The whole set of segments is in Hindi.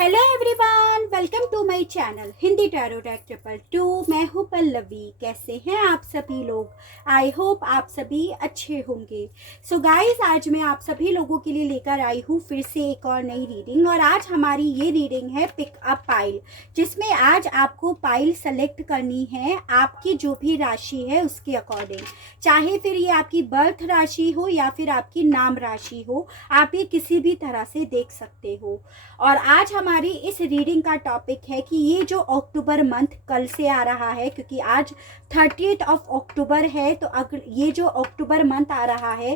Hello everyone, welcome to my channel Hindi tarot deck 222। मैं हूँ पल्लवी। कैसे हैं आप सभी लोग? आई होप आप सभी अच्छे होंगे। सो गाइस, आज मैं आप सभी लोगों के लिए लेकर आई हूँ फिर से एक और नई रीडिंग। और आज हमारी ये रीडिंग है पिक अप पाइल, जिसमें आज आपको पाइल सेलेक्ट करनी है आपकी जो भी राशि है उसके अकॉर्डिंग। चाहे फिर ये आपकी बर्थ राशि हो या फिर आपकी नाम राशि हो, आप ये किसी भी तरह से देख सकते हो। और आज हमारी इस रीडिंग का टॉपिक है कि ये जो अक्टूबर मंथ कल से आ रहा है, क्योंकि आज 30th ऑफ अक्टूबर है, तो अगर ये जो अक्टूबर मंथ आ रहा है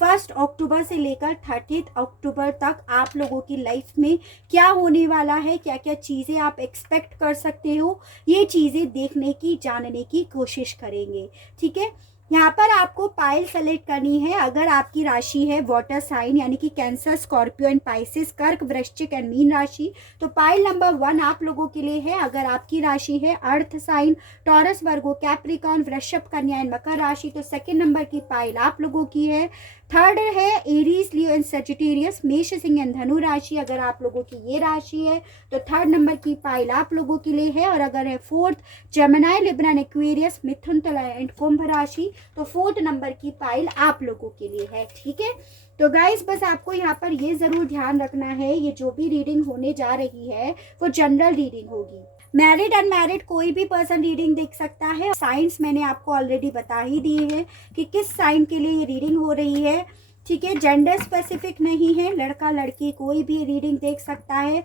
1 अक्टूबर से लेकर 30th अक्टूबर तक आप लोगों की लाइफ में क्या होने वाला है, क्या क्या चीज़ें आप एक्सपेक्ट कर सकते हो, ये चीज़ें देखने की जानने की कोशिश करेंगे। ठीक है, यहाँ पर आपको पाइल सेलेक्ट करनी है। अगर आपकी राशि है वाटर साइन यानी कि कैंसर, स्कॉर्पियो एंड पाइसिस, कर्क, वृश्चिक एंड मीन राशि, तो पाइल नंबर 1 आप लोगों के लिए है। अगर आपकी राशि है अर्थ साइन, टॉरस, वर्गो, कैप्रिकॉर्न, वृषभ, कन्या एंड मकर राशि, तो सेकंड नंबर की पाइल आप लोगों की है। थर्ड है एरीज, लियो एंड सजिटेरियस, मेष, सिंह एंड धनु राशि। अगर आप लोगों की ये राशि है तो थर्ड नंबर की पाइल आप लोगों के लिए है। और अगर है fourth Gemini, Libra and Aquarius, मिथुन, तुला एंड कुंभ राशि, तो फोर्थ नंबर की पाइल आप लोगों के लिए है। ठीक है, तो गाइस बस आपको यहाँ पर ये जरूर ध्यान रखना है, ये जो भी रीडिंग होने जा रही है वो जनरल रीडिंग होगी। मैरिड अनमैरिड कोई भी पर्सन रीडिंग देख सकता है। साइंस मैंने आपको ऑलरेडी बता ही दिए हैं कि किस साइन के लिए ये रीडिंग हो रही है। ठीक है, जेंडर स्पेसिफिक नहीं है, लड़का लड़की कोई भी रीडिंग देख सकता है।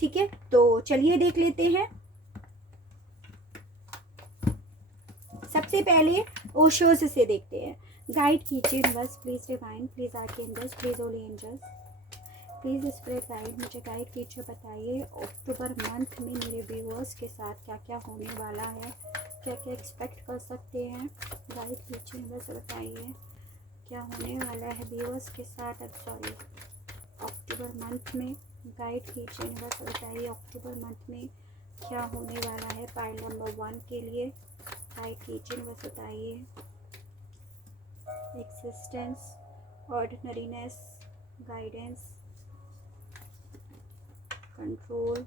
ठीक है, तो चलिए देख लेते हैं। सबसे पहले ओशोस से देखते हैं। गाइड कीजिए universe, please divine, please archangels, please holy angels, please spirit guide, मुझे गाइड कीजिए। बताइए अक्टूबर मंथ में मेरे व्यूअर्स के साथ क्या क्या होने वाला है, क्या क्या एक्सपेक्ट कर सकते हैं। गाइड कीजिए यूनिवर्स, बताइए क्या होने वाला है व्यूअर्स के साथ। सॉरी, अक्टूबर मंथ में गाइड कीजिए यूनिवर्स, बताइए अक्टूबर मंथ में क्या होने वाला है पाइल नंबर 1 के लिए। गाइड कीजिए यूनिवर्स, बताइए existence, ordinariness, guidance, control,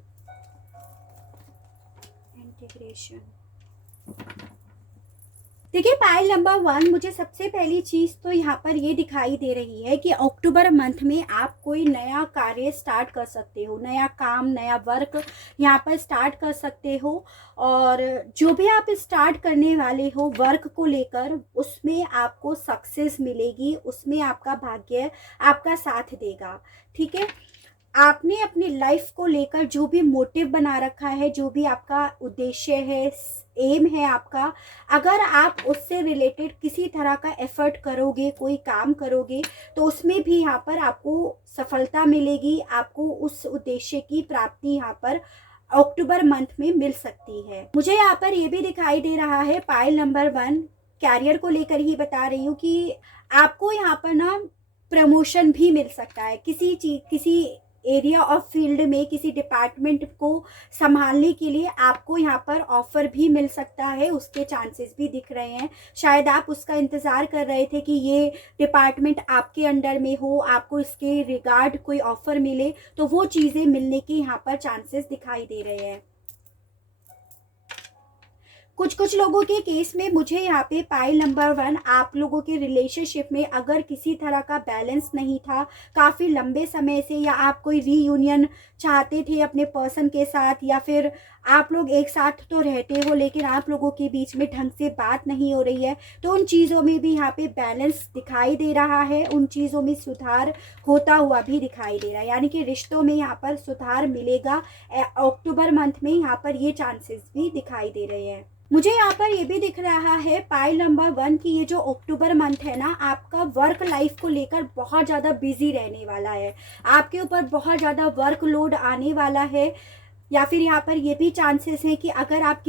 integration. देखिए, पाइल नंबर 1 मुझे सबसे पहली चीज़ तो यहाँ पर ये दिखाई दे रही है कि अक्टूबर मंथ में आप कोई नया कार्य स्टार्ट कर सकते हो, नया काम, नया वर्क यहाँ पर स्टार्ट कर सकते हो। और जो भी आप स्टार्ट करने वाले हो वर्क को लेकर, उसमें आपको सक्सेस मिलेगी, उसमें आपका भाग्य आपका साथ देगा। ठीक है, आपने अपनी लाइफ को लेकर जो भी मोटिव बना रखा है, जो भी आपका उद्देश्य है, एम है आपका, अगर आप उससे रिलेटेड किसी तरह का एफर्ट करोगे, कोई काम करोगे, तो उसमें भी यहाँ पर आपको सफलता मिलेगी, आपको उस उद्देश्य की प्राप्ति यहाँ पर अक्टूबर मंथ में मिल सकती है। मुझे यहाँ पर ये भी दिखाई दे रहा है पाइल नंबर 1 कैरियर को लेकर ही बता रही हूँ कि आपको यहाँ पर ना प्रमोशन भी मिल सकता है। किसी एरिया ऑफ फील्ड में, किसी डिपार्टमेंट को संभालने के लिए आपको यहाँ पर ऑफर भी मिल सकता है, उसके चांसेस भी दिख रहे हैं। शायद आप उसका इंतज़ार कर रहे थे कि ये डिपार्टमेंट आपके अंडर में हो, आपको इसके रिगार्ड कोई ऑफर मिले, तो वो चीज़ें मिलने के यहाँ पर चांसेस दिखाई दे रहे हैं। कुछ लोगों के केस में मुझे यहाँ पे पाइल नंबर 1 आप लोगों के रिलेशनशिप में अगर किसी तरह का बैलेंस नहीं था काफ़ी लंबे समय से, या आप कोई रीयूनियन चाहते थे अपने पर्सन के साथ, या फिर आप लोग एक साथ तो रहते हो लेकिन आप लोगों के बीच में ढंग से बात नहीं हो रही है, तो उन चीज़ों में भी यहाँ पे बैलेंस दिखाई दे रहा है, उन चीज़ों में सुधार होता हुआ भी दिखाई दे रहा है। यानी कि रिश्तों में यहाँ पर सुधार मिलेगा अक्टूबर मंथ में, यहाँ पर ये चांसेस भी दिखाई दे रहे हैं। मुझे यहाँ पर ये भी दिख रहा है पाइल नंबर 1 की ये जो अक्टूबर मंथ है ना, आपका वर्क लाइफ को लेकर बहुत ज़्यादा बिजी रहने वाला है, आपके ऊपर बहुत ज़्यादा वर्कलोड आने वाला है। या फिर यहाँ पर ये भी चांसेस हैं कि अगर आप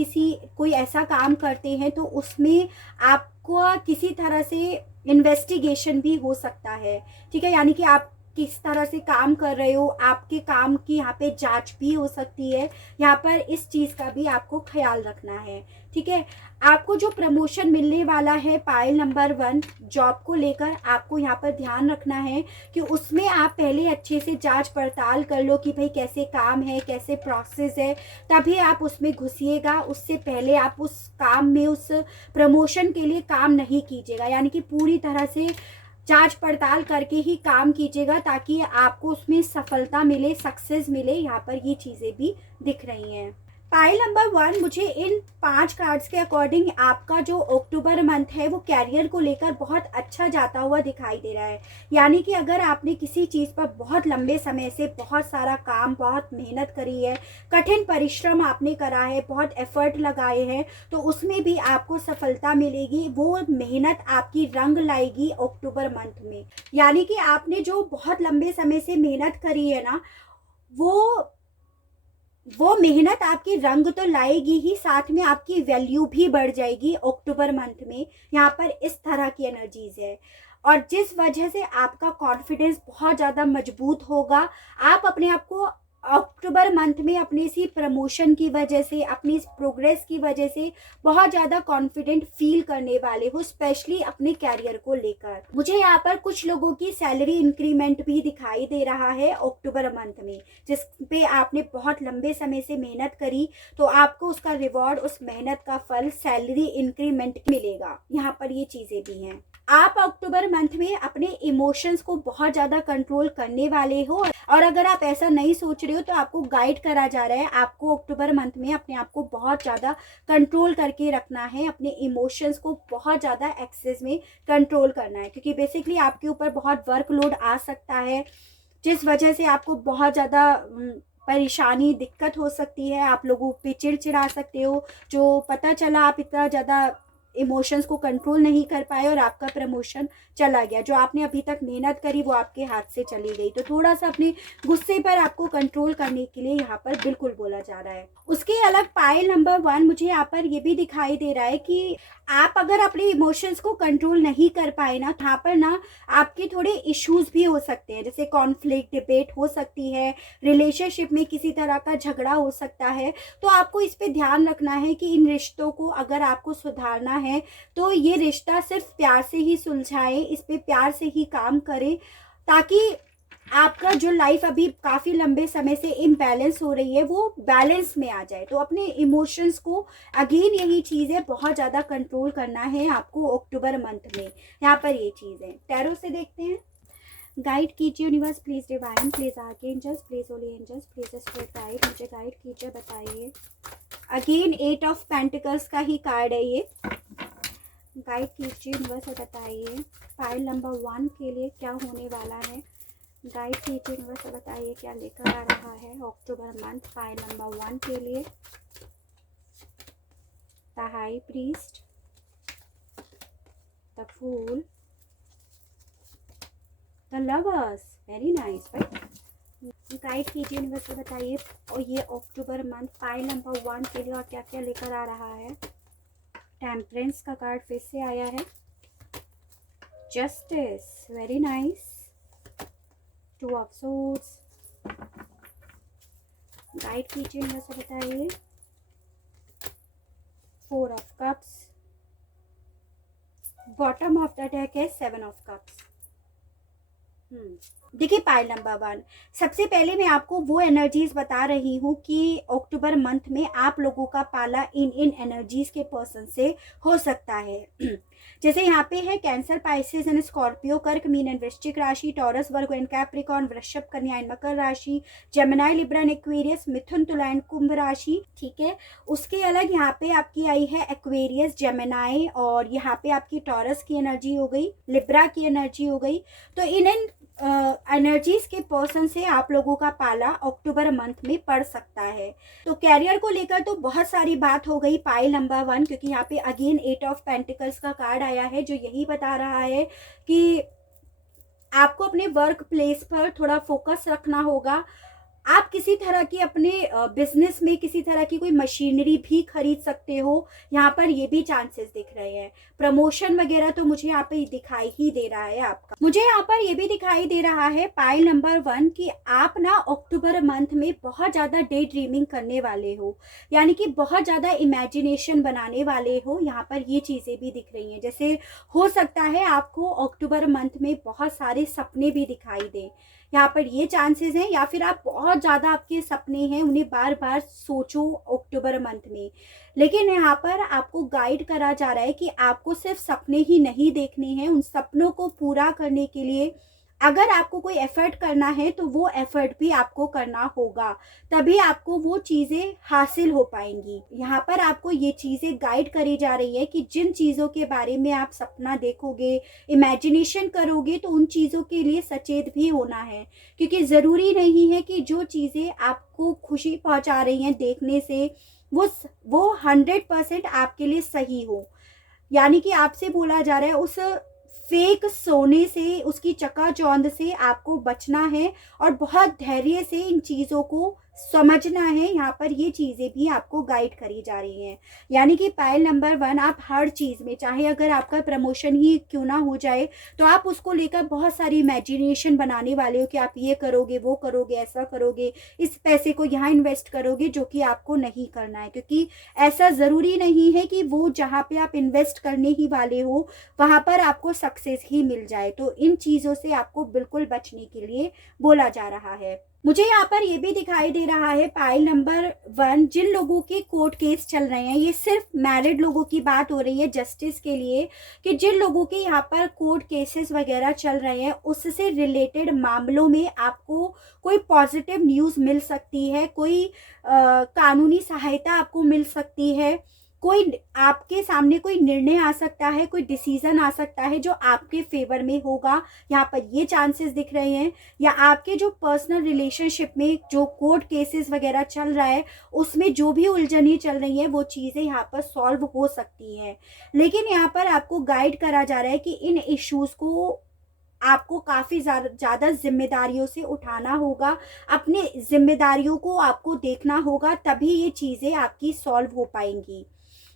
कोई ऐसा काम करते हैं तो उसमें आपको किसी तरह से इन्वेस्टिगेशन भी हो सकता है। ठीक है, यानी कि आप किस तरह से काम कर रहे हो, आपके काम की यहाँ पे जांच भी हो सकती है। यहाँ पर इस चीज़ का भी आपको ख्याल रखना है, ठीक है। आपको जो प्रमोशन मिलने वाला है पायल नंबर 1 जॉब को लेकर, आपको यहाँ पर ध्यान रखना है कि उसमें आप पहले अच्छे से जांच पड़ताल कर लो कि भाई कैसे काम है, कैसे प्रोसेस है, तभी आप उसमें घुसिएगा। उससे पहले आप उस काम में, उस प्रमोशन के लिए काम नहीं कीजिएगा, यानी कि पूरी तरह से जांच पड़ताल करके ही काम कीजिएगा ताकि आपको उसमें सफलता मिले, सक्सेस मिले। यहाँ पर ये चीज़ें भी दिख रही हैं। पाइल नंबर 1, मुझे इन 5 कार्ड्स के अकॉर्डिंग आपका जो अक्टूबर मंथ है वो कैरियर को लेकर बहुत अच्छा जाता हुआ दिखाई दे रहा है। यानी कि अगर आपने किसी चीज़ पर बहुत लंबे समय से बहुत सारा काम, बहुत मेहनत करी है, कठिन परिश्रम आपने करा है, बहुत एफर्ट लगाए हैं, तो उसमें भी आपको सफलता मिलेगी। वो मेहनत आपकी रंग लाएगी अक्टूबर मंथ में। यानी कि आपने जो बहुत लंबे समय से मेहनत करी है ना, वो मेहनत आपकी रंग तो लाएगी ही, साथ में आपकी वैल्यू भी बढ़ जाएगी अक्टूबर मंथ में। यहाँ पर इस तरह की एनर्जीज है, और जिस वजह से आपका कॉन्फिडेंस बहुत ज़्यादा मजबूत होगा। आप अपने आप को अक्टूबर मंथ में अपने इसी प्रमोशन की वजह से, अपनी इस प्रोग्रेस की वजह से बहुत ज़्यादा कॉन्फिडेंट फील करने वाले हो, स्पेशली अपने कैरियर को लेकर। मुझे यहाँ पर कुछ लोगों की सैलरी इंक्रीमेंट भी दिखाई दे रहा है अक्टूबर मंथ में, जिस पे आपने बहुत लंबे समय से मेहनत करी, तो आपको उसका रिवॉर्ड, उस मेहनत का फल सैलरी इंक्रीमेंट मिलेगा। यहाँ पर ये चीज़ें भी हैं। आप अक्टूबर मंथ में अपने इमोशंस को बहुत ज़्यादा कंट्रोल करने वाले हो, और अगर आप ऐसा नहीं सोच रहे हो तो आपको गाइड करा जा रहा है, आपको अक्टूबर मंथ में अपने आप को बहुत ज़्यादा कंट्रोल करके रखना है, अपने इमोशंस को बहुत ज़्यादा एक्सेस में कंट्रोल करना है, क्योंकि बेसिकली आपके ऊपर बहुत वर्कलोड आ सकता है, जिस वजह से आपको बहुत ज़्यादा परेशानी, दिक्कत हो सकती है। आप लोगों पे चिड़चिड़ा सकते हो, जो पता चला आप इतना ज़्यादा इमोशंस को कंट्रोल नहीं कर पाए और आपका प्रमोशन चला गया। जो आपने अभी तक मेहनत करी वो आपके हाथ से चली गई। तो थोड़ा सा अपने गुस्से पर आपको कंट्रोल करने के लिए यहाँ पर बिल्कुल बोला जा रहा है। उसके अलग पाइल नंबर 1 मुझे यहाँ पर ये भी दिखाई दे रहा है कि आप अगर अपने इमोशंस को कंट्रोल नहीं कर पाए ना, यहाँ पर ना आपके थोड़े इश्यूज भी हो सकते हैं, जैसे कॉन्फ्लिक्ट, डिबेट हो सकती है, रिलेशनशिप में किसी तरह का झगड़ा हो सकता है। तो आपको इस पे ध्यान रखना है कि इन रिश्तों को अगर आपको सुधारना है तो ये रिश्ता सिर्फ प्यार से ही सुलझाए, इस पे प्यार से ही काम करें, ताकि आपका जो लाइफ अभी काफ़ी लंबे समय से इम्बैलेंस हो रही है वो बैलेंस में आ जाए। तो अपने इमोशंस को अगेन यही चीज़ है, बहुत ज़्यादा कंट्रोल करना है आपको अक्टूबर मंथ में। यहाँ पर ये चीज़ है। टैरो से देखते हैं। गाइड कीजिए universe, please divine, please archangels, please holy angels, please spirit guide, मुझे गाइड कीजिए, बताइए। अगेन 8 ऑफ पेंटिकल्स का ही कार्ड है ये। गाइड कीजिए यूनिवर्स और बताइए फाइल नंबर 1 के लिए क्या होने वाला है। गाइड कीजिए यूनिवर्स और बताइए क्या लेकर आ रहा है अक्टूबर मंथ फाइल नंबर 1 के लिए। The high priest, the fool, the lovers, very nice. Right, guide कीजिए यूनिवर्स और बताइए और ये अक्टूबर मंथ फाइल नंबर 1 के लिए और क्या क्या लेकर आ रहा है। टेम्परेंस का कार्ड फिर से आया है। Justice, very nice. 2 of swords, guide कीजिए यूनिवर्स और बताइए। 4 of cups, bottom of the deck है 7 ऑफ कप्स। देखिए पाइल नंबर 1, सबसे पहले मैं आपको वो एनर्जीज बता रही हूँ कि अक्टूबर मंथ में आप लोगों का पाला इन एनर्जीज के पर्सन से हो सकता है। जैसे यहाँ पे है कैंसर, पाइसेस एंड स्कॉर्पियो, कर्क, मीन एंड वृश्चिक राशि, टॉरस, वर्गो एंड कैप्रिकॉर्न, वृषभ, कन्या एंड मकर राशि, जेमिनी, लिब्रा एंड एक्वेरियस, मिथुन, तुला एंड कुंभ राशि। ठीक है, उसके अलग यहाँ पे आपकी आई है एक्वेरियस, जेमिनी, और यहाँ पे आपकी टॉरस की एनर्जी हो गई, लिब्रा की एनर्जी हो गई। तो इन एनर्जीज के पर्सन से आप लोगों का पाला अक्टूबर मंथ में पड़ सकता है। तो कैरियर को लेकर तो बहुत सारी बात हो गई पाइल नंबर 1, क्योंकि यहाँ पे अगेन 8 ऑफ पेंटिकल्स का कार्ड आया है जो यही बता रहा है कि आपको अपने वर्क प्लेस पर थोड़ा फोकस रखना होगा। आप किसी तरह की अपने बिजनेस में किसी तरह की कोई मशीनरी भी खरीद सकते हो, यहाँ पर ये भी चांसेस दिख रहे हैं। प्रमोशन वगैरह तो मुझे यहाँ पे दिखाई ही दे रहा है आपका। मुझे यहाँ पर ये भी दिखाई दे रहा है पाइल नंबर 1 कि आप ना अक्टूबर मंथ में बहुत ज़्यादा डे ड्रीमिंग करने वाले हो, यानी कि बहुत ज़्यादा इमेजिनेशन बनाने वाले हो। यहाँ पर ये चीज़ें भी दिख रही हैं, जैसे हो सकता है आपको अक्टूबर मंथ में बहुत सारे सपने भी दिखाई दें, यहाँ पर ये चांसेस हैं। या फिर आप बहुत ज़्यादा आपके सपने हैं उन्हें बार बार सोचो अक्टूबर मंथ में। लेकिन यहाँ पर आपको गाइड करा जा रहा है कि आपको सिर्फ सपने ही नहीं देखने हैं, उन सपनों को पूरा करने के लिए अगर आपको कोई एफर्ट करना है तो वो एफर्ट भी आपको करना होगा, तभी आपको वो चीज़ें हासिल हो पाएंगी। यहाँ पर आपको ये चीज़ें गाइड करी जा रही है कि जिन चीज़ों के बारे में आप सपना देखोगे, इमेजिनेशन करोगे, तो उन चीज़ों के लिए सचेत भी होना है, क्योंकि ज़रूरी नहीं है कि जो चीज़ें आपको खुशी पहुँचा रही हैं देखने से वो 100% आपके लिए सही हो। यानी कि आपसे बोला जा रहा है उस फेक सोने से, उसकी चकाचौंध से आपको बचना है और बहुत धैर्य से इन चीज़ों को समझना है। यहाँ पर ये चीज़ें भी आपको गाइड करी जा रही हैं। यानी कि पाइल नंबर 1, आप हर चीज़ में, चाहे अगर आपका प्रमोशन ही क्यों ना हो जाए, तो आप उसको लेकर बहुत सारी इमेजिनेशन बनाने वाले हो कि आप ये करोगे, वो करोगे, ऐसा करोगे, इस पैसे को यहाँ इन्वेस्ट करोगे, जो कि आपको नहीं करना है। क्योंकि ऐसा ज़रूरी नहीं है कि वो जहाँ पे आप इन्वेस्ट करने ही वाले हो वहाँ पर आपको सक्सेस ही मिल जाए। तो इन चीज़ों से आपको बिल्कुल बचने के लिए बोला जा रहा है। मुझे यहाँ पर ये भी दिखाई दे रहा है पाइल नंबर 1, जिन लोगों के कोर्ट केस चल रहे हैं, ये सिर्फ मैरिड लोगों की बात हो रही है जस्टिस के लिए, कि जिन लोगों के यहाँ पर कोर्ट केसेस वगैरह चल रहे हैं उससे रिलेटेड मामलों में आपको कोई पॉजिटिव न्यूज़ मिल सकती है, कोई कानूनी सहायता आपको मिल सकती है, कोई आपके सामने कोई निर्णय आ सकता है, कोई डिसीजन आ सकता है जो आपके फेवर में होगा। यहाँ पर ये चांसेस दिख रहे हैं। या आपके जो पर्सनल रिलेशनशिप में जो कोर्ट केसेस वगैरह चल रहा है उसमें जो भी उलझनें चल रही हैं वो चीज़ें यहाँ पर सॉल्व हो सकती हैं। लेकिन यहाँ पर आपको गाइड करा जा रहा है कि इन इश्यूज़ को आपको काफ़ी ज़्यादा जिम्मेदारियों से उठाना होगा, अपने जिम्मेदारियों को आपको देखना होगा, तभी ये चीज़ें आपकी सॉल्व हो पाएंगी।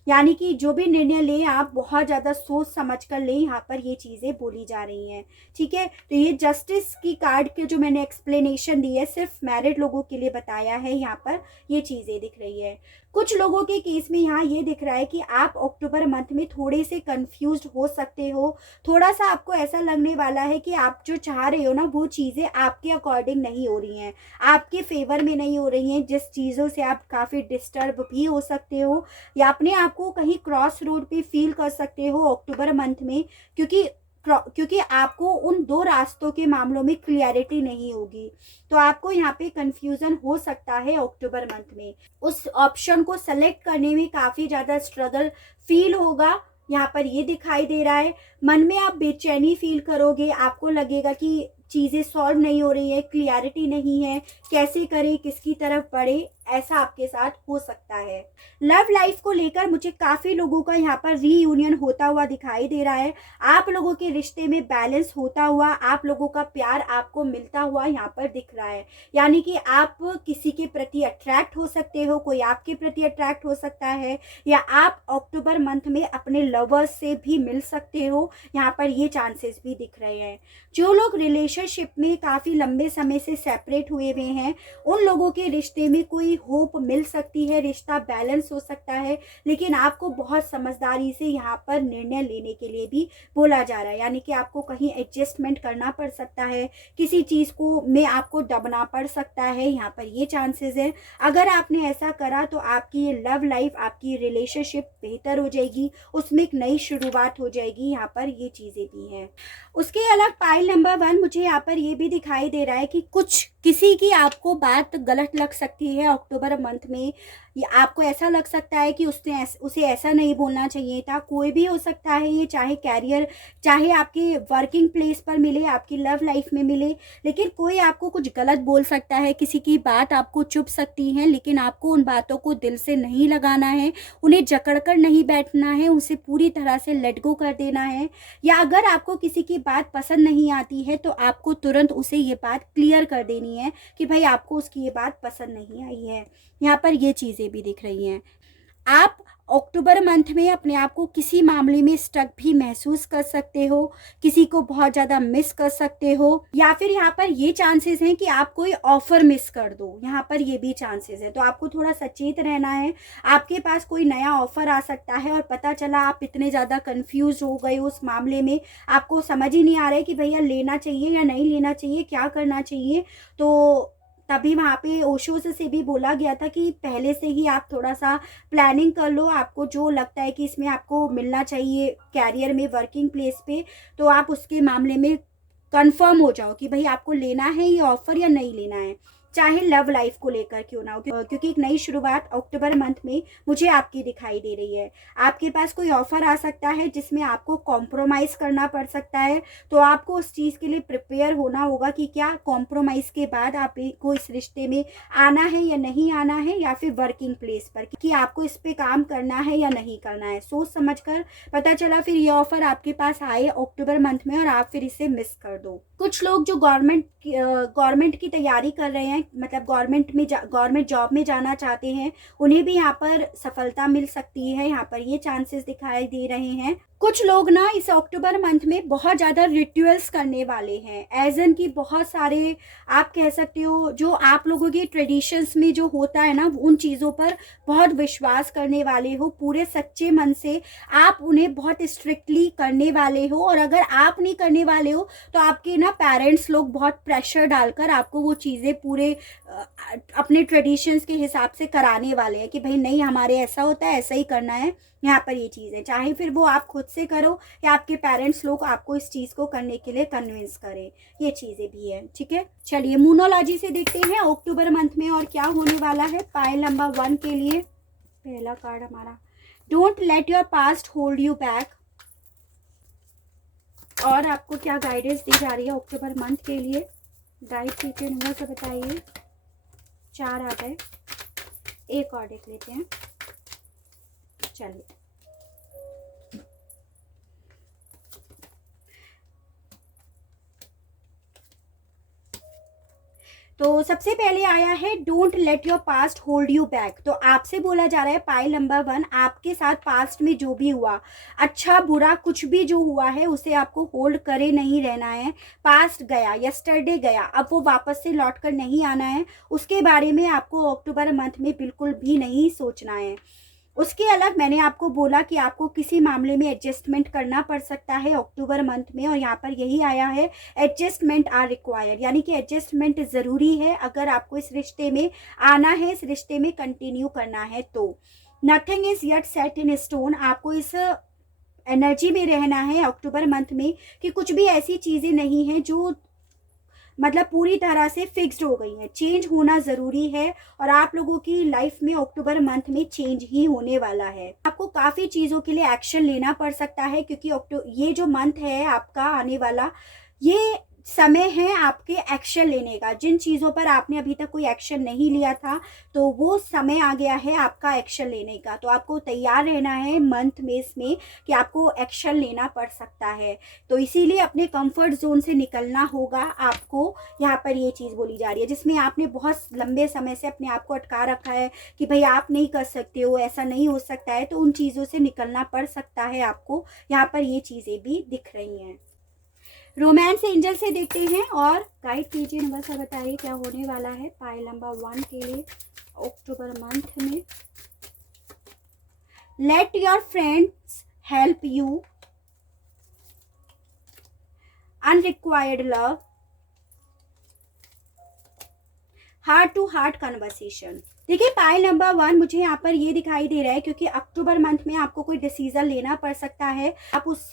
यानी कि जो भी निर्णय लें आप बहुत ज़्यादा सोच समझ कर लें, यहाँ पर ये चीज़ें बोली जा रही हैं। ठीक है, तो ये जस्टिस की कार्ड के जो मैंने एक्सप्लेनेशन दी है सिर्फ मैरिड लोगों के लिए बताया है, यहाँ पर ये चीज़ें दिख रही है। कुछ लोगों के केस में यहाँ ये दिख रहा है कि आप अक्टूबर मंथ में थोड़े से कंफ्यूज्ड हो सकते हो, थोड़ा सा आपको ऐसा लगने वाला है कि आप जो चाह रहे हो ना वो चीज़ें आपके अकॉर्डिंग नहीं हो रही हैं, आपके फेवर में नहीं हो रही हैं, जिस चीज़ों से आप काफ़ी डिस्टर्ब भी हो सकते हो या अपने आप को कहीं क्रॉस रोड पे फील कर सकते हो अक्टूबर मंथ में, क्योंकि आपको उन 2 रास्तों के मामलों में क्लियरिटी नहीं होगी। तो आपको यहाँ पे कंफ्यूजन हो सकता है अक्टूबर मंथ में, उस ऑप्शन को सेलेक्ट करने में काफ़ी ज़्यादा स्ट्रगल फील होगा। यहाँ पर ये दिखाई दे रहा है, मन में आप बेचैनी फील करोगे, आपको लगेगा कि चीज़ें सॉल्व नहीं हो रही है, क्लियरिटी नहीं है, कैसे करें, किसकी तरफ बढ़े, ऐसा आपके साथ हो सकता है। लव लाइफ को लेकर मुझे काफ़ी लोगों का यहाँ पर रीयूनियन होता हुआ दिखाई दे रहा है। आप लोगों के रिश्ते में बैलेंस होता हुआ, आप लोगों का प्यार आपको मिलता हुआ यहाँ पर दिख रहा है। यानी कि आप किसी के प्रति अट्रैक्ट हो सकते हो, कोई आपके प्रति अट्रैक्ट हो सकता है, या आप अक्टूबर मंथ में अपने लवर्स से भी मिल सकते हो। यहाँ पर ये चांसेस भी दिख रहे हैं। जो लोग रिलेशनशिप में काफ़ी लंबे समय से सेपरेट हुए हुए हैं उन लोगों के रिश्ते में कोई होप मिल सकती है, रिश्ता बैलेंस हो सकता है। लेकिन आपको बहुत समझदारी से यहाँ पर निर्णय लेने के लिए भी बोला जा रहा है। यानी कि आपको कहीं एडजस्टमेंट करना पड़ सकता है, किसी चीज़ को में आपको दबना पड़ सकता है, यहाँ पर ये चांसेस है। अगर आपने ऐसा करा तो आपकी ये लव लाइफ, आपकी रिलेशनशिप बेहतर हो जाएगी, उसमें एक नई शुरुआत हो जाएगी। यहाँ पर ये चीज़ें भी हैं। उसके अलग पाइल नंबर 1 मुझे यहाँ पर ये भी दिखाई दे रहा है कि किसी की आपको बात गलत लग सकती है अक्टूबर मंथ में, या आपको ऐसा लग सकता है कि उसे ऐसा नहीं बोलना चाहिए था। कोई भी हो सकता है ये, चाहे कैरियर, चाहे आपके वर्किंग प्लेस पर मिले, आपकी लव लाइफ में मिले, लेकिन कोई आपको कुछ गलत बोल सकता है, किसी की बात आपको चुभ सकती है। लेकिन आपको उन बातों को दिल से नहीं लगाना है, उन्हें जकड़ कर नहीं बैठना है, उसे पूरी तरह से लेट गो कर देना है। या अगर आपको किसी की बात पसंद नहीं आती है तो आपको तुरंत उसे ये बात क्लियर कर देनी है कि भाई भाई आपको उसकी ये बात पसंद नहीं आई है। यहाँ पर ये चीज़ें भी दिख रही हैं। आप अक्टूबर मंथ में अपने आप को किसी मामले में स्टक भी महसूस कर सकते हो, किसी को बहुत ज़्यादा मिस कर सकते हो, या फिर यहाँ पर ये चांसेस हैं कि आप कोई ऑफर मिस कर दो। यहाँ पर ये भी चांसेस है, तो आपको थोड़ा सचेत रहना है। आपके पास कोई नया ऑफर आ सकता है और पता चला आप इतने ज़्यादा कंफ्यूज हो गए उस मामले में, आपको समझ ही नहीं आ रहा है कि भैया लेना चाहिए या नहीं लेना चाहिए, क्या करना चाहिए। तो तभी वहाँ पे ओशो से भी बोला गया था कि पहले से ही आप थोड़ा सा प्लानिंग कर लो। आपको जो लगता है कि इसमें आपको मिलना चाहिए कैरियर में, वर्किंग प्लेस पे, तो आप उसके मामले में कंफर्म हो जाओ कि भाई आपको लेना है ये ऑफर या नहीं लेना है, चाहे लव लाइफ को लेकर क्यों ना हो। क्योंकि एक नई शुरुआत अक्टूबर मंथ में मुझे आपकी दिखाई दे रही है। आपके पास कोई ऑफर आ सकता है जिसमें आपको कॉम्प्रोमाइज़ करना पड़ सकता है, तो आपको उस चीज़ के लिए प्रिपेयर होना होगा कि क्या कॉम्प्रोमाइज़ के बाद आपको इस रिश्ते में आना है या नहीं आना है, या फिर वर्किंग प्लेस पर कि आपको इस पर काम करना है या नहीं करना है। सोच समझ कर, पता चला फिर ये ऑफर आपके पास आए अक्टूबर मंथ में और आप फिर इसे मिस कर दो। कुछ लोग जो गवर्नमेंट की तैयारी कर रहे हैं, मतलब गवर्नमेंट जॉब में जाना चाहते हैं, उन्हें भी यहाँ पर सफलता मिल सकती है। यहाँ पर ये चांसेस दिखाई दे रहे हैं। कुछ लोग ना इस अक्टूबर मंथ में बहुत ज़्यादा रिचुअल्स करने वाले हैं, एज एन की बहुत सारे आप कह सकते हो जो आप लोगों के ट्रेडिशंस में जो होता है ना, उन चीज़ों पर बहुत विश्वास करने वाले हो। पूरे सच्चे मन से आप उन्हें बहुत स्ट्रिक्टली करने वाले हो, और अगर आप नहीं करने वाले हो तो आपके ना पेरेंट्स लोग बहुत प्रेशर डालकर आपको वो चीज़ें पूरे अपने ट्रेडिशंस के हिसाब से कराने वाले हैं कि भाई नहीं, हमारे ऐसा होता है, ऐसा ही करना है। यहाँ पर ये चीज़ है, चाहे फिर वो आप खुद से करो या आपके पेरेंट्स लोग आपको इस चीज़ को करने के लिए कन्विंस करें, ये चीज़ें भी है। ठीक है, चलिए मूनोलॉजी से देखते हैं अक्टूबर मंथ में और क्या होने वाला है। पाइल नंबर 1 के लिए पहला कार्ड हमारा, don't let your past hold you back. और आपको क्या गाइडेंस दी जा रही है अक्टूबर मंथ के लिए, गाइड कीजिए, नंबर से बताइए। 4 आ गए, एक और देख लेते हैं। चलिए, तो सबसे पहले आया है don't let your past hold you back. तो आपसे बोला जा रहा है पाइल नंबर 1, आपके साथ पास्ट में जो भी हुआ, अच्छा बुरा कुछ भी जो हुआ है, उसे आपको होल्ड करे नहीं रहना है। पास्ट गया, यस्टरडे गया, अब वो वापस से लौट कर नहीं आना है। उसके बारे में आपको अक्टूबर मंथ में बिल्कुल भी नहीं सोचना है। उसके अलग मैंने आपको बोला कि आपको किसी मामले में एडजस्टमेंट करना पड़ सकता है अक्टूबर मंथ में, और यहाँ पर यही आया है एडजस्टमेंट आर रिक्वायर्ड, यानी कि एडजस्टमेंट ज़रूरी है अगर आपको इस रिश्ते में आना है, इस रिश्ते में कंटिन्यू करना है तो। Nothing is yet set in stone, आपको इस एनर्जी में रहना है अक्टूबर मंथ में कि कुछ भी ऐसी चीज़ें नहीं हैं जो मतलब पूरी तरह से फिक्स्ड हो गई है। चेंज होना ज़रूरी है, और आप लोगों की लाइफ में अक्टूबर मंथ में चेंज ही होने वाला है। आपको काफ़ी चीज़ों के लिए एक्शन लेना पड़ सकता है, क्योंकि ये जो मंथ है आपका आने वाला, ये समय है आपके एक्शन लेने का। जिन चीज़ों पर आपने अभी तक कोई एक्शन नहीं लिया था, तो वो समय आ गया है आपका एक्शन लेने का। तो आपको तैयार रहना है मंथ में इसमें कि आपको एक्शन लेना पड़ सकता है। तो इसीलिए अपने कंफर्ट जोन से निकलना होगा आपको। यहाँ पर ये चीज़ बोली जा रही है जिसमें आपने बहुत लंबे समय से अपने आप को अटका रखा है कि भाई आप नहीं कर सकते हो, ऐसा नहीं हो सकता है, तो उन चीज़ों से निकलना पड़ सकता है आपको। यहाँ पर ये चीज़ें भी दिख रही हैं। रोमांस एंजल से देखते हैं और गाइड कीजिए, नंबर से बताइए क्या होने वाला है पाइल नंबर 1 के लिए अक्टूबर मंथ में। Let your friends help you, unrequired love, heart to heart conversation. देखिए पाइल नंबर 1 मुझे यहाँ पर ये दिखाई दे रहा है क्योंकि अक्टूबर मंथ में आपको कोई डिसीजन लेना पड़ सकता है। आप उस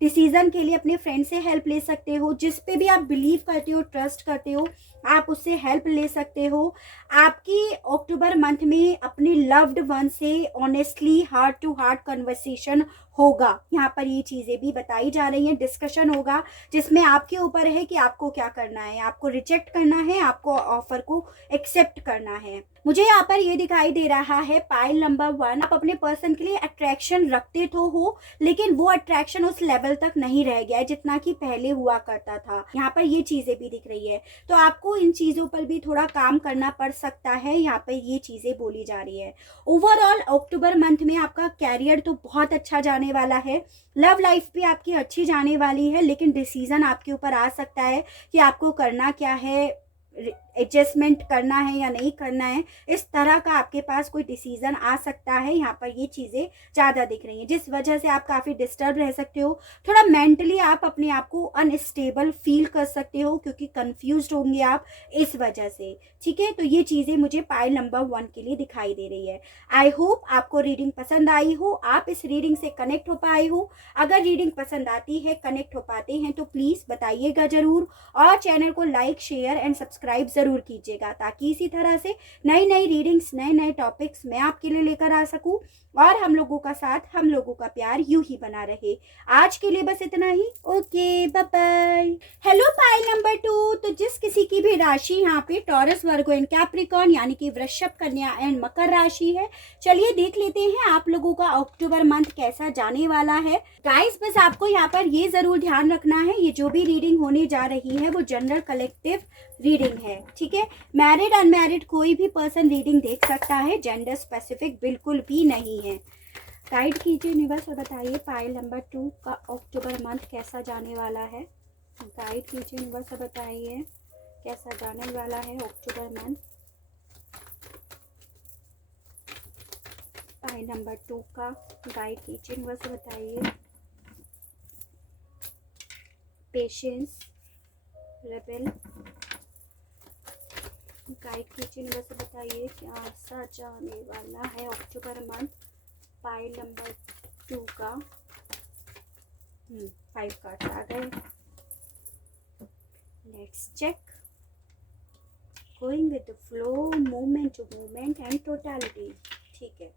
डिसीजन के लिए अपने फ्रेंड से हेल्प ले सकते हो, जिस पे भी आप बिलीव करते हो, ट्रस्ट करते हो, आप उससे हेल्प ले सकते हो। आपकी अक्टूबर मंथ में अपने लव्ड वन से honestly heart to heart conversation होगा। यहाँ पर ये चीज़ें भी बताई जा रही हैं, डिस्कशन होगा जिसमें आपके ऊपर है कि आपको क्या करना है, आपको रिजेक्ट करना है, आपको ऑफर को एक्सेप्ट करना है। मुझे यहाँ पर ये दिखाई दे रहा है पाइल नंबर 1, आप अपने पर्सन के लिए अट्रैक्शन रखते तो हो, लेकिन वो अट्रैक्शन उस लेवल तक नहीं रह गया है जितना कि पहले हुआ करता था। यहाँ पर ये चीजें भी दिख रही है, तो आपको इन चीजों पर भी थोड़ा काम करना पड़ सकता है। यहाँ पर ये चीजें बोली जा रही है। ओवरऑल अक्टूबर मंथ में आपका कैरियर तो बहुत अच्छा जाने वाला है, लव लाइफ भी आपकी अच्छी जाने वाली है, लेकिन डिसीजन आपके ऊपर आ सकता है कि आपको करना क्या है, एडजस्टमेंट करना है या नहीं करना है। इस तरह का आपके पास कोई डिसीजन आ सकता है। यहाँ पर ये चीज़ें ज़्यादा दिख रही हैं, जिस वजह से आप काफ़ी डिस्टर्ब रह सकते हो। थोड़ा मेंटली आप अपने आप को अनस्टेबल फील कर सकते हो, क्योंकि कंफ्यूज्ड होंगे आप इस वजह से। ठीक है, तो ये चीज़ें मुझे पाइल नंबर 1 के लिए दिखाई दे रही है। आई होप आपको रीडिंग पसंद आई हो, आप इस रीडिंग से कनेक्ट हो पाए हो। अगर रीडिंग पसंद आती है, कनेक्ट हो पाते हैं, तो प्लीज़ बताइएगा ज़रूर, और चैनल को लाइक, शेयर एंड सब्सक्राइब ज़रूर कीजिएगा, ताकि इसी तरह से नई नई रीडिंग्स, नए नए टॉपिक्स मैं आपके लिए लेकर आ सकूं, और हम लोगों का साथ, हम लोगों का प्यार यूं ही बना रहे। आज के लिए बस इतना ही। Okay, bye bye. Hello pile number 2, तो जिस किसी की भी राशि यहाँ पे टॉरस, वर्गो एंड कैप्रिकॉर्न यानी कि वृषभ, कन्या एंड मकर राशि है, चलिए देख लेते हैं आप लोगों का अक्टूबर मंथ कैसा जाने वाला है। गाइस, बस आपको यहाँ पर ये जरूर ध्यान रखना है, ये जो भी रीडिंग होने जा रही है वो जनरल कलेक्टिव रीडिंग है। ठीक है, मैरिड अनमैरिड कोई भी पर्सन रीडिंग देख सकता है, जेंडर स्पेसिफिक बिल्कुल भी नहीं है। गाइड कीजिए यूनिवर्स और बताइए पाइल नंबर 2 का अक्टूबर मंथ कैसा जाने वाला है। गाइड कीजिए यूनिवर्स और बताइए कैसा जाने वाला है अक्टूबर मंथ। पाइल नंबर 2 का गाइड कीजिए यूनिवर्स और बताइए। पेशेंस, रेबेल, गाइड कीजिए यूनिवर्स से बताइए क्या ऐसा जाने वाला है अक्टूबर मंथ। पाइल नंबर 2 का 5 कार्ड्स आ गए। Let's check. Going with the flow, moment to moment and totality. ठीक है,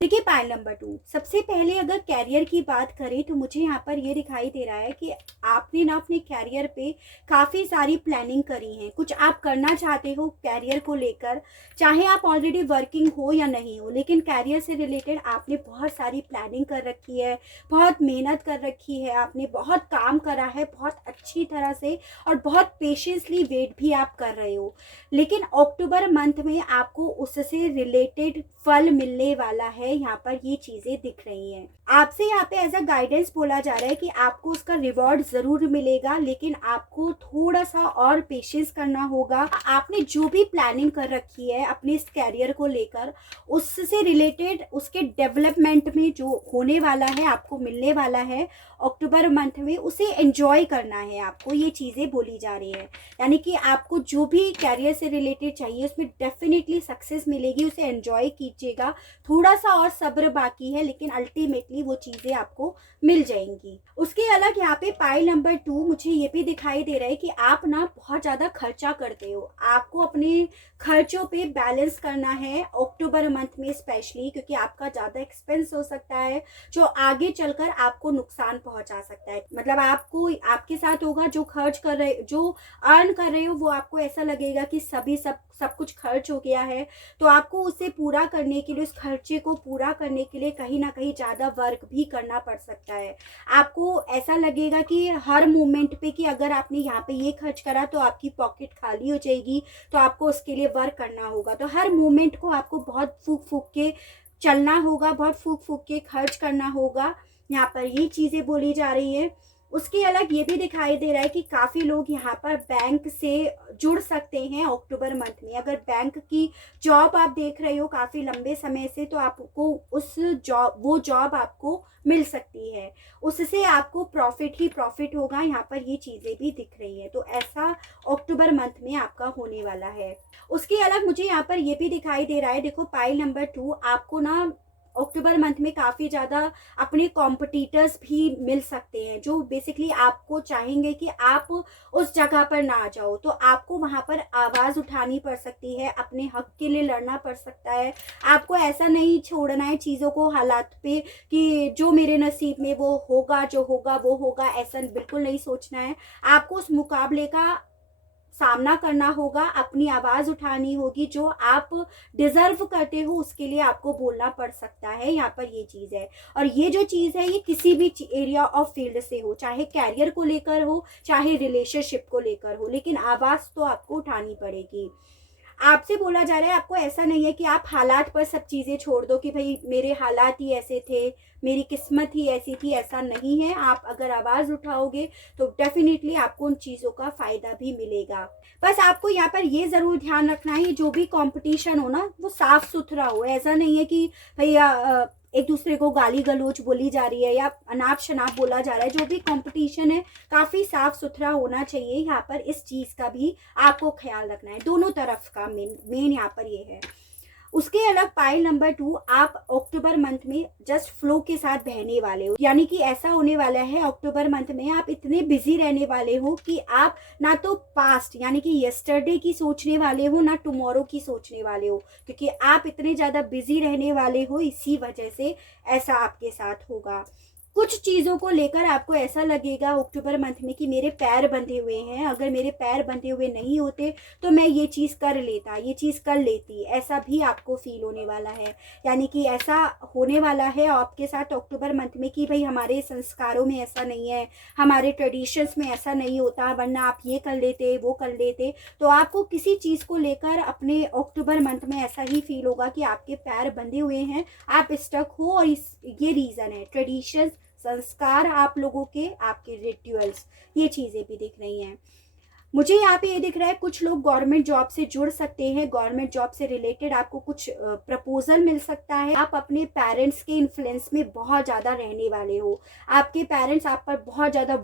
देखिए पाइल नंबर 2, सबसे पहले अगर कैरियर की बात करें तो मुझे यहाँ पर ये दिखाई दे रहा है कि आपने ना अपने कैरियर पे काफ़ी सारी प्लानिंग करी है। कुछ आप करना चाहते हो कैरियर को लेकर, चाहे आप ऑलरेडी वर्किंग हो या नहीं हो, लेकिन कैरियर से रिलेटेड आपने बहुत सारी प्लानिंग कर रखी है, बहुत मेहनत कर रखी है, आपने बहुत काम करा है बहुत अच्छी तरह से, और बहुत पेशेंसली वेट भी आप कर रहे हो। लेकिन अक्टूबर मंथ में आपको उससे रिलेटेड फल मिलने वाला है। यहाँ पर ये चीजें दिख रही हैं। आपसे यहाँ पे एज अ गाइडेंस बोला जा रहा है कि आपको उसका रिवॉर्ड जरूर मिलेगा, लेकिन आपको थोड़ा सा और पेशेंस करना होगा। आपने जो भी प्लानिंग कर रखी है अपने इस कैरियर को लेकर, उससे रिलेटेड उसके डेवलपमेंट में जो होने वाला है, आपको मिलने वाला है अक्टूबर मंथ में, उसे एंजॉय करना है आपको। ये चीज़ें बोली जा रही है, यानी कि आपको जो भी कैरियर से रिलेटेड चाहिए उसमें डेफिनेटली सक्सेस मिलेगी, उसे एंजॉय कीजिएगा। थोड़ा सा और सब्र बाकी है, लेकिन अल्टीमेटली वो चीज़ें आपको मिल जाएंगी। उसके अलग यहाँ पे पाइल नंबर 2 मुझे ये भी दिखाई दे रहा है कि आप ना बहुत ज़्यादा खर्चा करते हो। आपको अपने खर्चों पे बैलेंस करना है अक्टूबर मंथ में स्पेशली, क्योंकि आपका ज़्यादा एक्सपेंस हो सकता है जो आगे चलकर आपको नुकसान पहुंचा सकता है। मतलब आपको, आपके साथ होगा जो खर्च कर रहे, जो अर्न कर रहे हो, वो आपको ऐसा लगेगा कि सब कुछ खर्च हो गया है, तो आपको उसे पूरा करने के लिए, उस खर्चे को पूरा करने के लिए कहीं ना कहीं ज़्यादा वर्क भी करना पड़ सकता है। आपको ऐसा लगेगा कि हर मोमेंट पे कि अगर आपने यहाँ पे ये खर्च करा तो आपकी पॉकेट खाली हो जाएगी, तो आपको उसके लिए वर्क करना होगा। तो हर मोमेंट को आपको बहुत फूक फूक के चलना होगा, बहुत फूक फूक के खर्च करना होगा। यहाँ पर ये चीज़ें बोली जा रही है। उसके अलग ये भी दिखाई दे रहा है कि काफ़ी लोग यहाँ पर बैंक से जुड़ सकते हैं अक्टूबर मंथ में। अगर बैंक की जॉब आप देख रहे हो काफ़ी लंबे समय से, तो आपको वो जॉब आपको मिल सकती है, उससे आपको प्रॉफिट ही प्रॉफिट होगा। यहाँ पर ये चीज़ें भी दिख रही है, तो ऐसा अक्टूबर मंथ में आपका होने वाला है। उसके अलग मुझे यहाँ पर ये भी दिखाई दे रहा है, देखो पाइल नंबर 2, आपको ना अक्टूबर मंथ में काफ़ी ज़्यादा अपने कॉम्पिटिटर्स भी मिल सकते हैं, जो बेसिकली आपको चाहेंगे कि आप उस जगह पर ना आ जाओ। तो आपको वहाँ पर आवाज़ उठानी पड़ सकती है, अपने हक के लिए लड़ना पड़ सकता है। आपको ऐसा नहीं छोड़ना है चीज़ों को हालात पे कि जो मेरे नसीब में वो होगा, जो होगा वो होगा, ऐसा बिल्कुल नहीं सोचना है। आपको उस मुकाबले का सामना करना होगा, अपनी आवाज़ उठानी होगी, जो आप डिज़र्व करते हो उसके लिए आपको बोलना पड़ सकता है। यहाँ पर ये चीज़ है, और ये जो चीज़ है ये किसी भी एरिया ऑफ फील्ड से हो, चाहे कैरियर को लेकर हो, चाहे रिलेशनशिप को लेकर हो, लेकिन आवाज़ तो आपको उठानी पड़ेगी। आपसे बोला जा रहा है, आपको ऐसा नहीं है कि आप हालात पर सब चीज़ें छोड़ दो कि भाई मेरे हालात ही ऐसे थे, मेरी किस्मत ही ऐसी थी, ऐसा नहीं है। आप अगर आवाज़ उठाओगे तो डेफिनेटली आपको उन चीज़ों का फ़ायदा भी मिलेगा। बस आपको यहाँ पर ये ज़रूर ध्यान रखना है, जो भी कंपटीशन हो ना वो साफ़ सुथरा हो। ऐसा नहीं है कि भैया एक दूसरे को गाली गलौज बोली जा रही है या अनाप शनाप बोला जा रहा है। जो भी कंपटीशन है काफ़ी साफ़ सुथरा होना चाहिए। यहाँ पर इस चीज़ का भी आपको ख्याल रखना है, दोनों तरफ का मेन यहाँ पर ये है। उसके अलग पाइल नंबर 2, आप अक्टूबर मंथ में जस्ट फ्लो के साथ बहने वाले हो, यानी कि ऐसा होने वाला है अक्टूबर मंथ में आप इतने बिजी रहने वाले हो कि आप ना तो पास्ट यानी कि यस्टरडे की सोचने वाले हो, ना टुमारो की सोचने वाले हो, क्योंकि आप इतने ज़्यादा बिजी रहने वाले हो। इसी वजह से ऐसा आपके साथ होगा। कुछ चीज़ों को लेकर आपको ऐसा लगेगा अक्टूबर मंथ में कि मेरे पैर बंधे हुए हैं, अगर मेरे पैर बंधे हुए नहीं होते तो मैं ये चीज़ कर लेता, ये चीज़ कर लेती, ऐसा भी आपको फील होने वाला है। यानी कि ऐसा होने वाला है आपके साथ अक्टूबर मंथ में कि भाई हमारे संस्कारों में ऐसा नहीं है, हमारे ट्रेडिशंस में ऐसा नहीं होता, वरना आप ये कर लेते, वो कर लेते। तो आपको किसी चीज़ को लेकर अपने अक्टूबर मंथ में ऐसा ही फील होगा कि आपके पैर बंधे हुए हैं, आप स्टक हो। और ये रीज़न है, ट्रेडिशंस, संस्कार आप लोगों के, आपके रिचुअल्स, ये चीज़ें भी दिख रही हैं। मुझे यहाँ पे ये दिख रहा है कुछ लोग गवर्नमेंट जॉब से जुड़ सकते हैं, गवर्नमेंट जॉब से रिलेटेड आपको कुछ प्रपोजल मिल सकता है। आप अपने पेरेंट्स के इन्फ्लुएंस में बहुत ज़्यादा रहने वाले हो, आपके पेरेंट्स आप पर बहुत ज़्यादा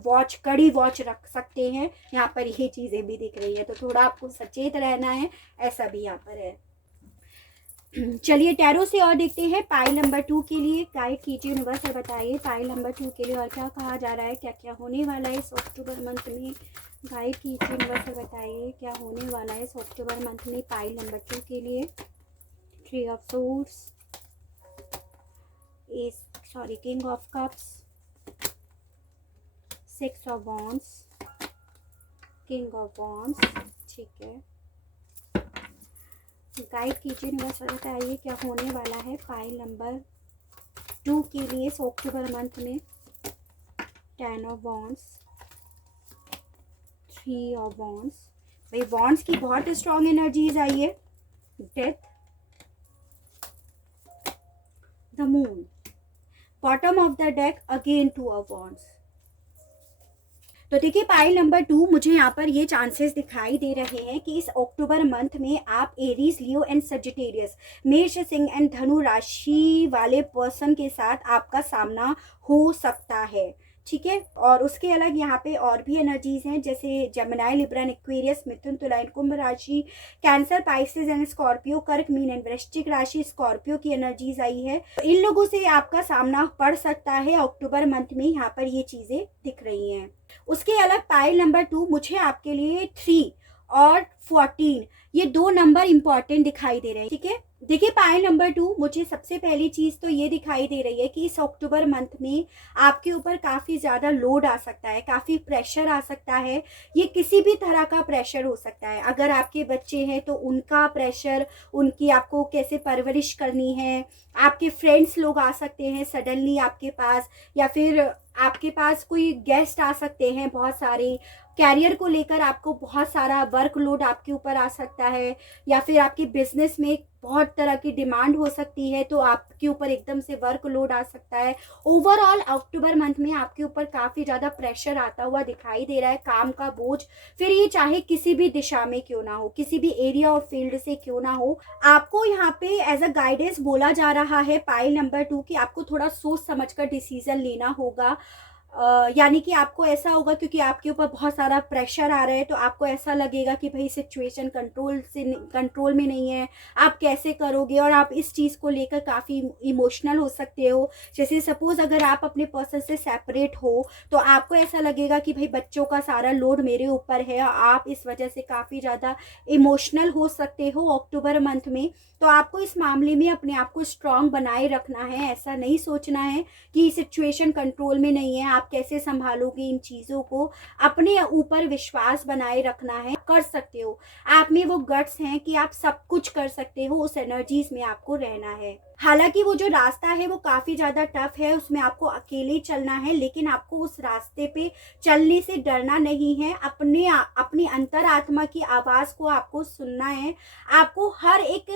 कड़ी वॉच रख सकते हैं। यहाँ पर ये चीज़ें भी दिख रही है, तो थोड़ा आपको सचेत रहना है, ऐसा भी यहाँ पर है। चलिए टैरो से और देखते हैं पाइल नंबर 2 के लिए। गाइड कीजिए यूनिवर्स और बताइए पाइल नंबर 2 के लिए और क्या कहा जा रहा है, क्या क्या होने वाला है इस अक्टूबर मंथ में। गाइड कीजिए यूनिवर्स और बताइए क्या होने वाला है इस अक्टूबर मंथ में पाइल नंबर 2 के लिए। 3 of swords, king of cups, 6 of wands, king of wands. ठीक है, गाइड कीजिए यूनिवर्स और बताइए क्या होने वाला है पाइल नंबर 2 के लिए इस अक्टूबर मंथ में। 10 ऑफ वॉन्ड्स, 3 ऑफ वॉन्ड्स। भाई वॉन्ड्स की बहुत स्ट्रॉन्ग एनर्जीज आई है। Death, the moon, bottom of the deck again 2 of wands. तो देखिए पाइल नंबर 2, मुझे यहाँ पर ये चांसेस दिखाई दे रहे हैं कि इस अक्टूबर मंथ में आप एरीज, लियो एंड सजिटेरियस, मेष, सिंह एंड धनु राशि वाले पर्सन के साथ आपका सामना हो सकता है। ठीक है, और उसके अलग यहाँ पे और भी एनर्जीज हैं, जैसे जेमिनी, लिब्रा, एक्वेरियस, मिथुन, तुला एंड कुंभ राशि, कैंसर, पाइसेस एंड स्कॉर्पियो, कर्क, मीन एंड वृश्चिक राशि, स्कॉर्पियो की एनर्जीज आई है। तो इन लोगों से आपका सामना पड़ सकता है अक्टूबर मंथ में, यहाँ पर ये चीज़ें दिख रही हैं। उसके अलग पाइल नंबर 2, मुझे आपके लिए 3 और 14 ये 2 नंबर इंपॉर्टेंट दिखाई दे रहे हैं। ठीक है, देखिए पाइल नंबर 2, मुझे सबसे पहली चीज़ तो ये दिखाई दे रही है कि इस अक्टूबर मंथ में आपके ऊपर काफ़ी ज़्यादा लोड आ सकता है, काफ़ी प्रेशर आ सकता है। ये किसी भी तरह का प्रेशर हो सकता है। अगर आपके बच्चे हैं तो उनका प्रेशर, उनकी आपको कैसे परवरिश करनी है, आपके फ्रेंड्स लोग आ सकते हैं सडनली आपके पास, या फिर आपके पास कोई गेस्ट आ सकते हैं बहुत सारे। कैरियर को लेकर आपको बहुत सारा वर्कलोड आपके ऊपर आ सकता है, या फिर आपके बिजनेस में बहुत तरह की डिमांड हो सकती है, तो आपके ऊपर एकदम से वर्कलोड आ सकता है। ओवरऑल अक्टूबर मंथ में आपके ऊपर काफ़ी ज़्यादा प्रेशर आता हुआ दिखाई दे रहा है, काम का बोझ, फिर ये चाहे किसी भी दिशा में क्यों ना हो, किसी भी एरिया और फील्ड से क्यों ना हो। आपको यहाँ पे एज अ गाइडेंस बोला जा रहा है पाइल नंबर 2 कि आपको थोड़ा सोच समझ कर डिसीजन लेना होगा। यानी कि आपको ऐसा होगा, क्योंकि आपके ऊपर बहुत सारा प्रेशर आ रहा है, तो आपको ऐसा लगेगा कि भाई सिचुएशन कंट्रोल में नहीं है, आप कैसे करोगे, और आप इस चीज़ को लेकर काफ़ी इमोशनल हो सकते हो। जैसे सपोज़ अगर आप अपने पर्सन से सेपरेट हो तो आपको ऐसा लगेगा कि भाई बच्चों का सारा लोड मेरे ऊपर है, आप इस वजह से काफ़ी ज़्यादा इमोशनल हो सकते हो अक्टूबर मंथ में। तो आपको इस मामले में अपने आप को स्ट्रांग बनाए रखना है, ऐसा नहीं सोचना है कि सिचुएशन कंट्रोल में नहीं है, आप कैसे संभालोगे इन चीज़ों को, अपने ऊपर विश्वास बनाए रखना है, कर सकते हो। आप में वो गट्स हैं कि आप सब कुछ कर सकते हो, उस एनर्जीज में आपको रहना है। हालांकि वो जो रास्ता है वो काफ़ी ज़्यादा टफ है, उसमें आपको अकेले चलना है, लेकिन आपको उस रास्ते पे चलने से डरना नहीं है। अपनी अंतरात्मा की आवाज़ को आपको सुनना है। आपको हर एक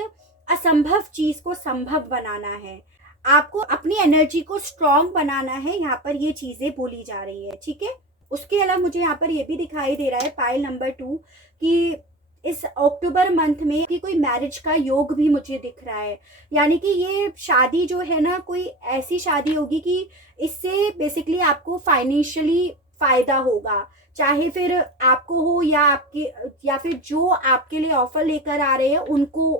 असंभव चीज़ को संभव बनाना है। आपको अपनी एनर्जी को स्ट्रॉन्ग बनाना है। यहाँ पर ये चीज़ें बोली जा रही है, ठीक है। उसके अलावा मुझे यहाँ पर ये भी दिखाई दे रहा है पाइल नंबर 2 कि इस अक्टूबर मंथ में कि कोई मैरिज का योग भी मुझे दिख रहा है। यानी कि ये शादी जो है ना, कोई ऐसी शादी होगी कि इससे बेसिकली आपको फाइनेंशियली फायदा होगा, चाहे फिर आपको हो या फिर जो आपके लिए ऑफर लेकर आ रहे हैं उनको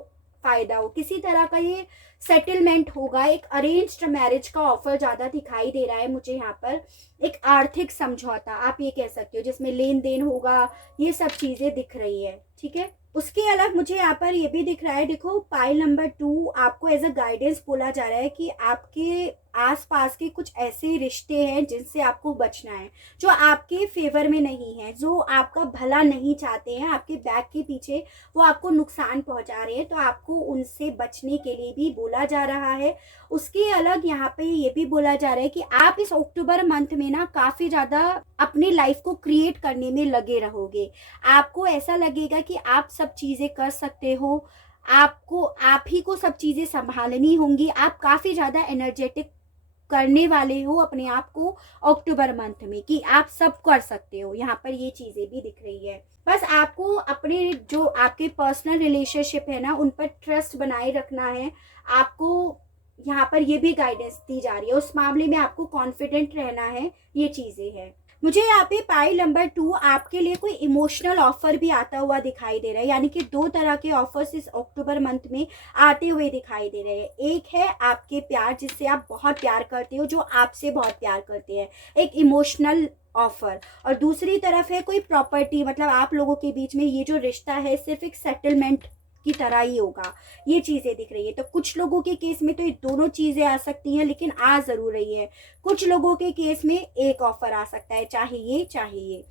फायदा हो। किसी तरह का ये सेटलमेंट होगा। एक अरेंज्ड मैरिज का ऑफर ज्यादा दिखाई दे रहा है मुझे यहाँ पर। एक आर्थिक समझौता आप ये कह सकते हो, जिसमें लेन देन होगा, ये सब चीजें दिख रही है, ठीक है। उसके अलग मुझे यहाँ पर ये भी दिख रहा है, देखो पाइल नंबर 2 आपको एज अ गाइडेंस बोला जा रहा है कि आपके आसपास के कुछ ऐसे रिश्ते हैं जिनसे आपको बचना है, जो आपके फेवर में नहीं है, जो आपका भला नहीं चाहते हैं, आपके बैक के पीछे वो आपको नुकसान पहुंचा रहे हैं, तो आपको उनसे बचने के लिए भी बोला जा रहा है। उसके अलग यहाँ पे ये भी बोला जा रहा है कि आप इस अक्टूबर मंथ में ना काफी ज्यादा अपनी लाइफ को क्रिएट करने में लगे रहोगे। आपको ऐसा लगेगा कि आप सब चीजें कर सकते हो, आप ही को सब चीजें संभालनी होंगी। आप काफी ज्यादा एनर्जेटिक करने वाले हो अपने आप को अक्टूबर मंथ में कि आप सब कर सकते हो। यहाँ पर ये चीजें भी दिख रही है। बस आपको अपने जो आपके पर्सनल रिलेशनशिप है ना, उन पर ट्रस्ट बनाए रखना है। आपको यहाँ पर ये भी गाइडेंस दी जा रही है, उस मामले में आपको कॉन्फिडेंट रहना है। ये चीजें हैं। मुझे यहाँ पे पाइल नंबर 2 आपके लिए कोई इमोशनल ऑफर भी आता हुआ दिखाई दे रहा है। यानी कि 2 तरह के ऑफर्स इस अक्टूबर मंथ में आते हुए दिखाई दे रहे हैं। एक है आपके प्यार, जिससे आप बहुत प्यार करते हो, जो आपसे बहुत प्यार करते हैं, एक इमोशनल ऑफर। और दूसरी तरफ है कोई प्रॉपर्टी, मतलब आप लोगों के बीच में ये जो रिश्ता है सिर्फ एक सेटलमेंट की तरह ही होगा। ये चीजें दिख रही है। तो कुछ लोगों के केस में तो ये दोनों चीजें आ सकती हैं, लेकिन आ जरूर रही है। कुछ लोगों के केस में एक ऑफर आ सकता है, चाहे ये।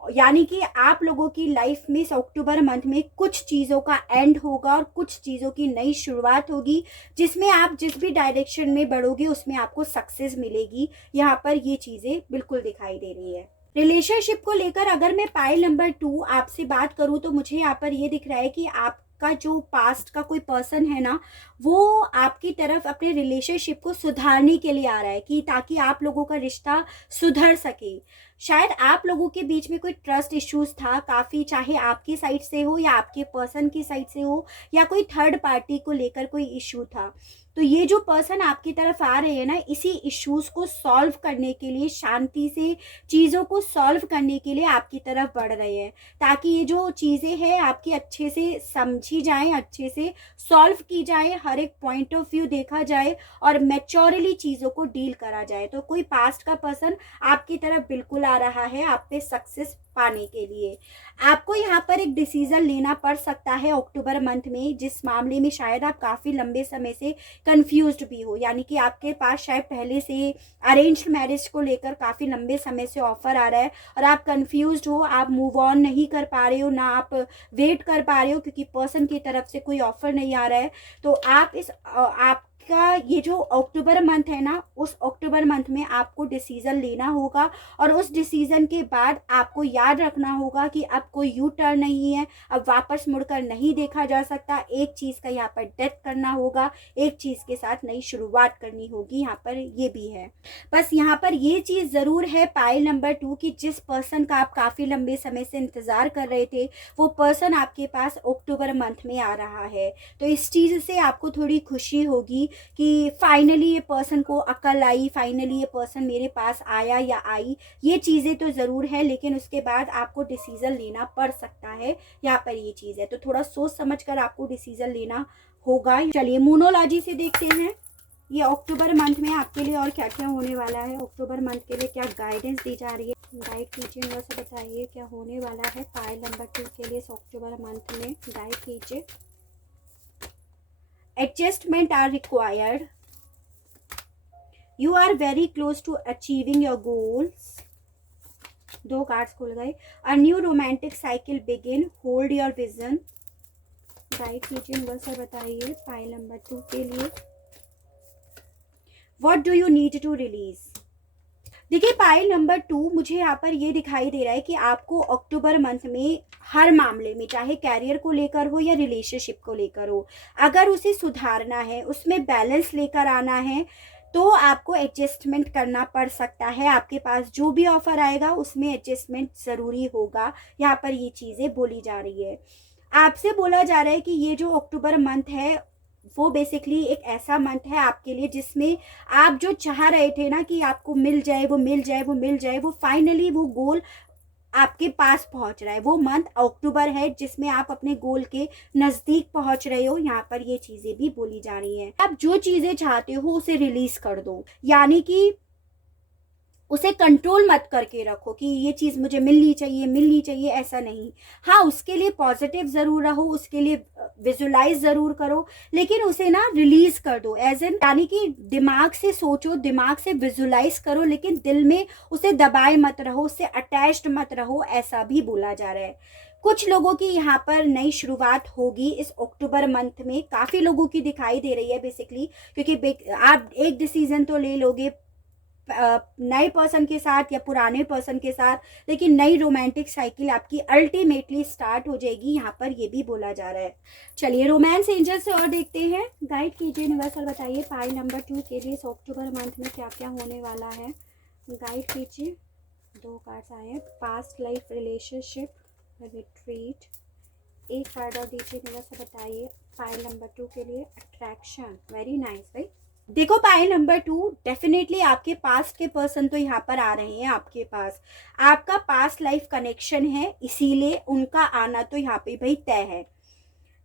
यानी कि आप लोगों की लाइफ में इस अक्टूबर मंथ में कुछ चीज़ों का एंड होगा और कुछ चीज़ों की नई शुरुआत होगी, जिसमें आप जिस भी डायरेक्शन में बढ़ोगे उसमें आपको सक्सेस मिलेगी। यहाँ पर ये चीज़ें बिल्कुल दिखाई दे रही है। रिलेशनशिप को लेकर अगर मैं पाइल नंबर 2 आपसे बात करूँ तो मुझे यहाँ पर ये दिख रहा है कि आपका जो पास्ट का कोई पर्सन है ना, वो आपकी तरफ अपने रिलेशनशिप को सुधारने के लिए आ रहा है, कि ताकि आप लोगों का रिश्ता सुधर सके। शायद आप लोगों के बीच में कोई ट्रस्ट इश्यूज था काफ़ी, चाहे आपकी साइड से हो या आपके पर्सन की साइड से हो, या कोई थर्ड पार्टी को लेकर कोई इशू था। तो ये जो पर्सन आपकी तरफ आ रहे हैं ना, इसी इश्यूज को सॉल्व करने के लिए, शांति से चीज़ों को सॉल्व करने के लिए आपकी तरफ बढ़ रहे हैं, ताकि ये जो चीज़ें हैं आपकी अच्छे से समझी जाएं, अच्छे से सॉल्व की जाए, हर एक पॉइंट ऑफ व्यू देखा जाए और मैच्योरली चीज़ों को डील करा जाए। तो कोई पास्ट का पर्सन आपकी तरफ बिल्कुल आ रहा है आप पे सक्सेस पाने के लिए। आपको यहाँ पर एक डिसीजन लेना पड़ सकता है अक्टूबर मंथ में, जिस मामले में शायद आप काफ़ी लंबे समय से कंफ्यूज्ड भी हो। यानी कि आपके पास शायद पहले से अरेंज्ड मैरिज को लेकर काफ़ी लंबे समय से ऑफर आ रहा है और आप कंफ्यूज्ड हो, आप मूव ऑन नहीं कर पा रहे हो, ना आप वेट कर पा रहे हो, क्योंकि पर्सन की तरफ से कोई ऑफर नहीं आ रहा है। तो आपका ये जो अक्टूबर मंथ है ना, उस अक्टूबर मंथ में आपको डिसीजन लेना होगा और उस डिसीजन के बाद आपको याद रखना होगा कि अब कोई यू टर्न नहीं है, अब वापस मुड़कर नहीं देखा जा सकता। एक चीज़ का यहाँ पर डेथ करना होगा, एक चीज़ के साथ नई शुरुआत करनी होगी। यहाँ पर ये भी है। बस यहाँ पर ये चीज़ ज़रूर है पाइल नंबर 2 कि जिस पर्सन का आप काफ़ी लंबे समय से इंतज़ार कर रहे थे, वो पर्सन आपके पास अक्टूबर मंथ में आ रहा है। तो इस चीज़ से आपको थोड़ी खुशी होगी कि फाइनली ये पर्सन को अकल आई, फाइनली ये पर्सन मेरे पास आया या आई। ये चीज़ें तो ज़रूर है, लेकिन उसके बाद आपको डिसीज़न लेना पड़ सकता है। यहाँ पर ये चीज़ है, तो थोड़ा सोच समझ कर आपको डिसीज़न लेना होगा। चलिए मूनोलॉजी से देखते हैं ये अक्टूबर मंथ में आपके लिए और क्या क्या होने वाला है। अक्टूबर मंथ के लिए क्या गाइडेंस दी जा रही है, गाइड कीजिए, मेरे से बताइए क्या होने वाला है पाइल नंबर 2 के लिए अक्टूबर मंथ में। गाइड कीजिए। Adjustment are required, you are very close to achieving your goals. 2 cards खुल गए। A new romantic cycle begin, hold your vision. Guide कीजिए यूनिवर्सल, बताइए पाइल नंबर 2 के लिए what do you need to release. देखिए पाइल नंबर 2 मुझे यहाँ पर ये दिखाई दे रहा है कि आपको अक्टूबर मंथ में हर मामले में, चाहे कैरियर को लेकर हो या रिलेशनशिप को लेकर हो, अगर उसे सुधारना है, उसमें बैलेंस लेकर आना है, तो आपको एडजस्टमेंट करना पड़ सकता है। आपके पास जो भी ऑफर आएगा उसमें एडजस्टमेंट ज़रूरी होगा। यहाँ पर ये चीज़ें बोली जा रही है। आपसे बोला जा रहा है कि ये जो अक्टूबर मंथ है वो बेसिकली एक ऐसा मंथ है आपके लिए जिसमें आप जो चाह रहे थे ना कि आपको मिल जाए, वो मिल जाए, वो मिल जाए, वो फाइनली वो गोल आपके पास पहुंच रहा है। वो मंथ अक्टूबर है जिसमें आप अपने गोल के नज़दीक पहुंच रहे हो। यहाँ पर ये चीज़ें भी बोली जा रही हैं। आप जो चीज़ें चाहते हो उसे रिलीज कर दो, यानी कि उसे कंट्रोल मत करके रखो कि ये चीज़ मुझे मिलनी चाहिए, ऐसा नहीं। हाँ, उसके लिए पॉजिटिव ज़रूर रहो, उसके लिए विजुलाइज ज़रूर करो, लेकिन उसे ना रिलीज कर दो। एज एन यानी कि दिमाग से सोचो, दिमाग से विजुलाइज करो, लेकिन दिल में उसे दबाए मत रहो, उससे अटैच्ड मत रहो, ऐसा भी बोला जा रहा है। कुछ लोगों की यहाँ पर नई शुरुआत होगी इस अक्टूबर मंथ में, काफ़ी लोगों की दिखाई दे रही है बेसिकली, क्योंकि आप एक डिसीजन तो ले लोगे नए पर्सन के साथ या पुराने पर्सन के साथ, लेकिन नई रोमांटिक साइकिल आपकी अल्टीमेटली स्टार्ट हो जाएगी, यहाँ पर ये भी बोला जा रहा है। चलिए रोमांस एंजल से और देखते हैं। गाइड कीजिए यूनिवर्सल, बताइए पाइल नंबर 2 के लिए अक्टूबर मंथ में क्या क्या होने वाला है। गाइड कीजिए। 2 कार्ड्स आए हैं, पास्ट लाइफ रिलेशनशिप, रिट्रीट। एक कार्ड और दीजिए यूनिवर्सल, बताइए पाइल नंबर 2 के लिए अट्रैक्शन। वेरी नाइस भाई। देखो पाइल नंबर 2, डेफिनेटली आपके पास्ट के पर्सन तो यहाँ पर आ रहे हैं आपके पास। आपका पास्ट लाइफ कनेक्शन है, इसीलिए उनका आना तो यहाँ पे भाई तय है।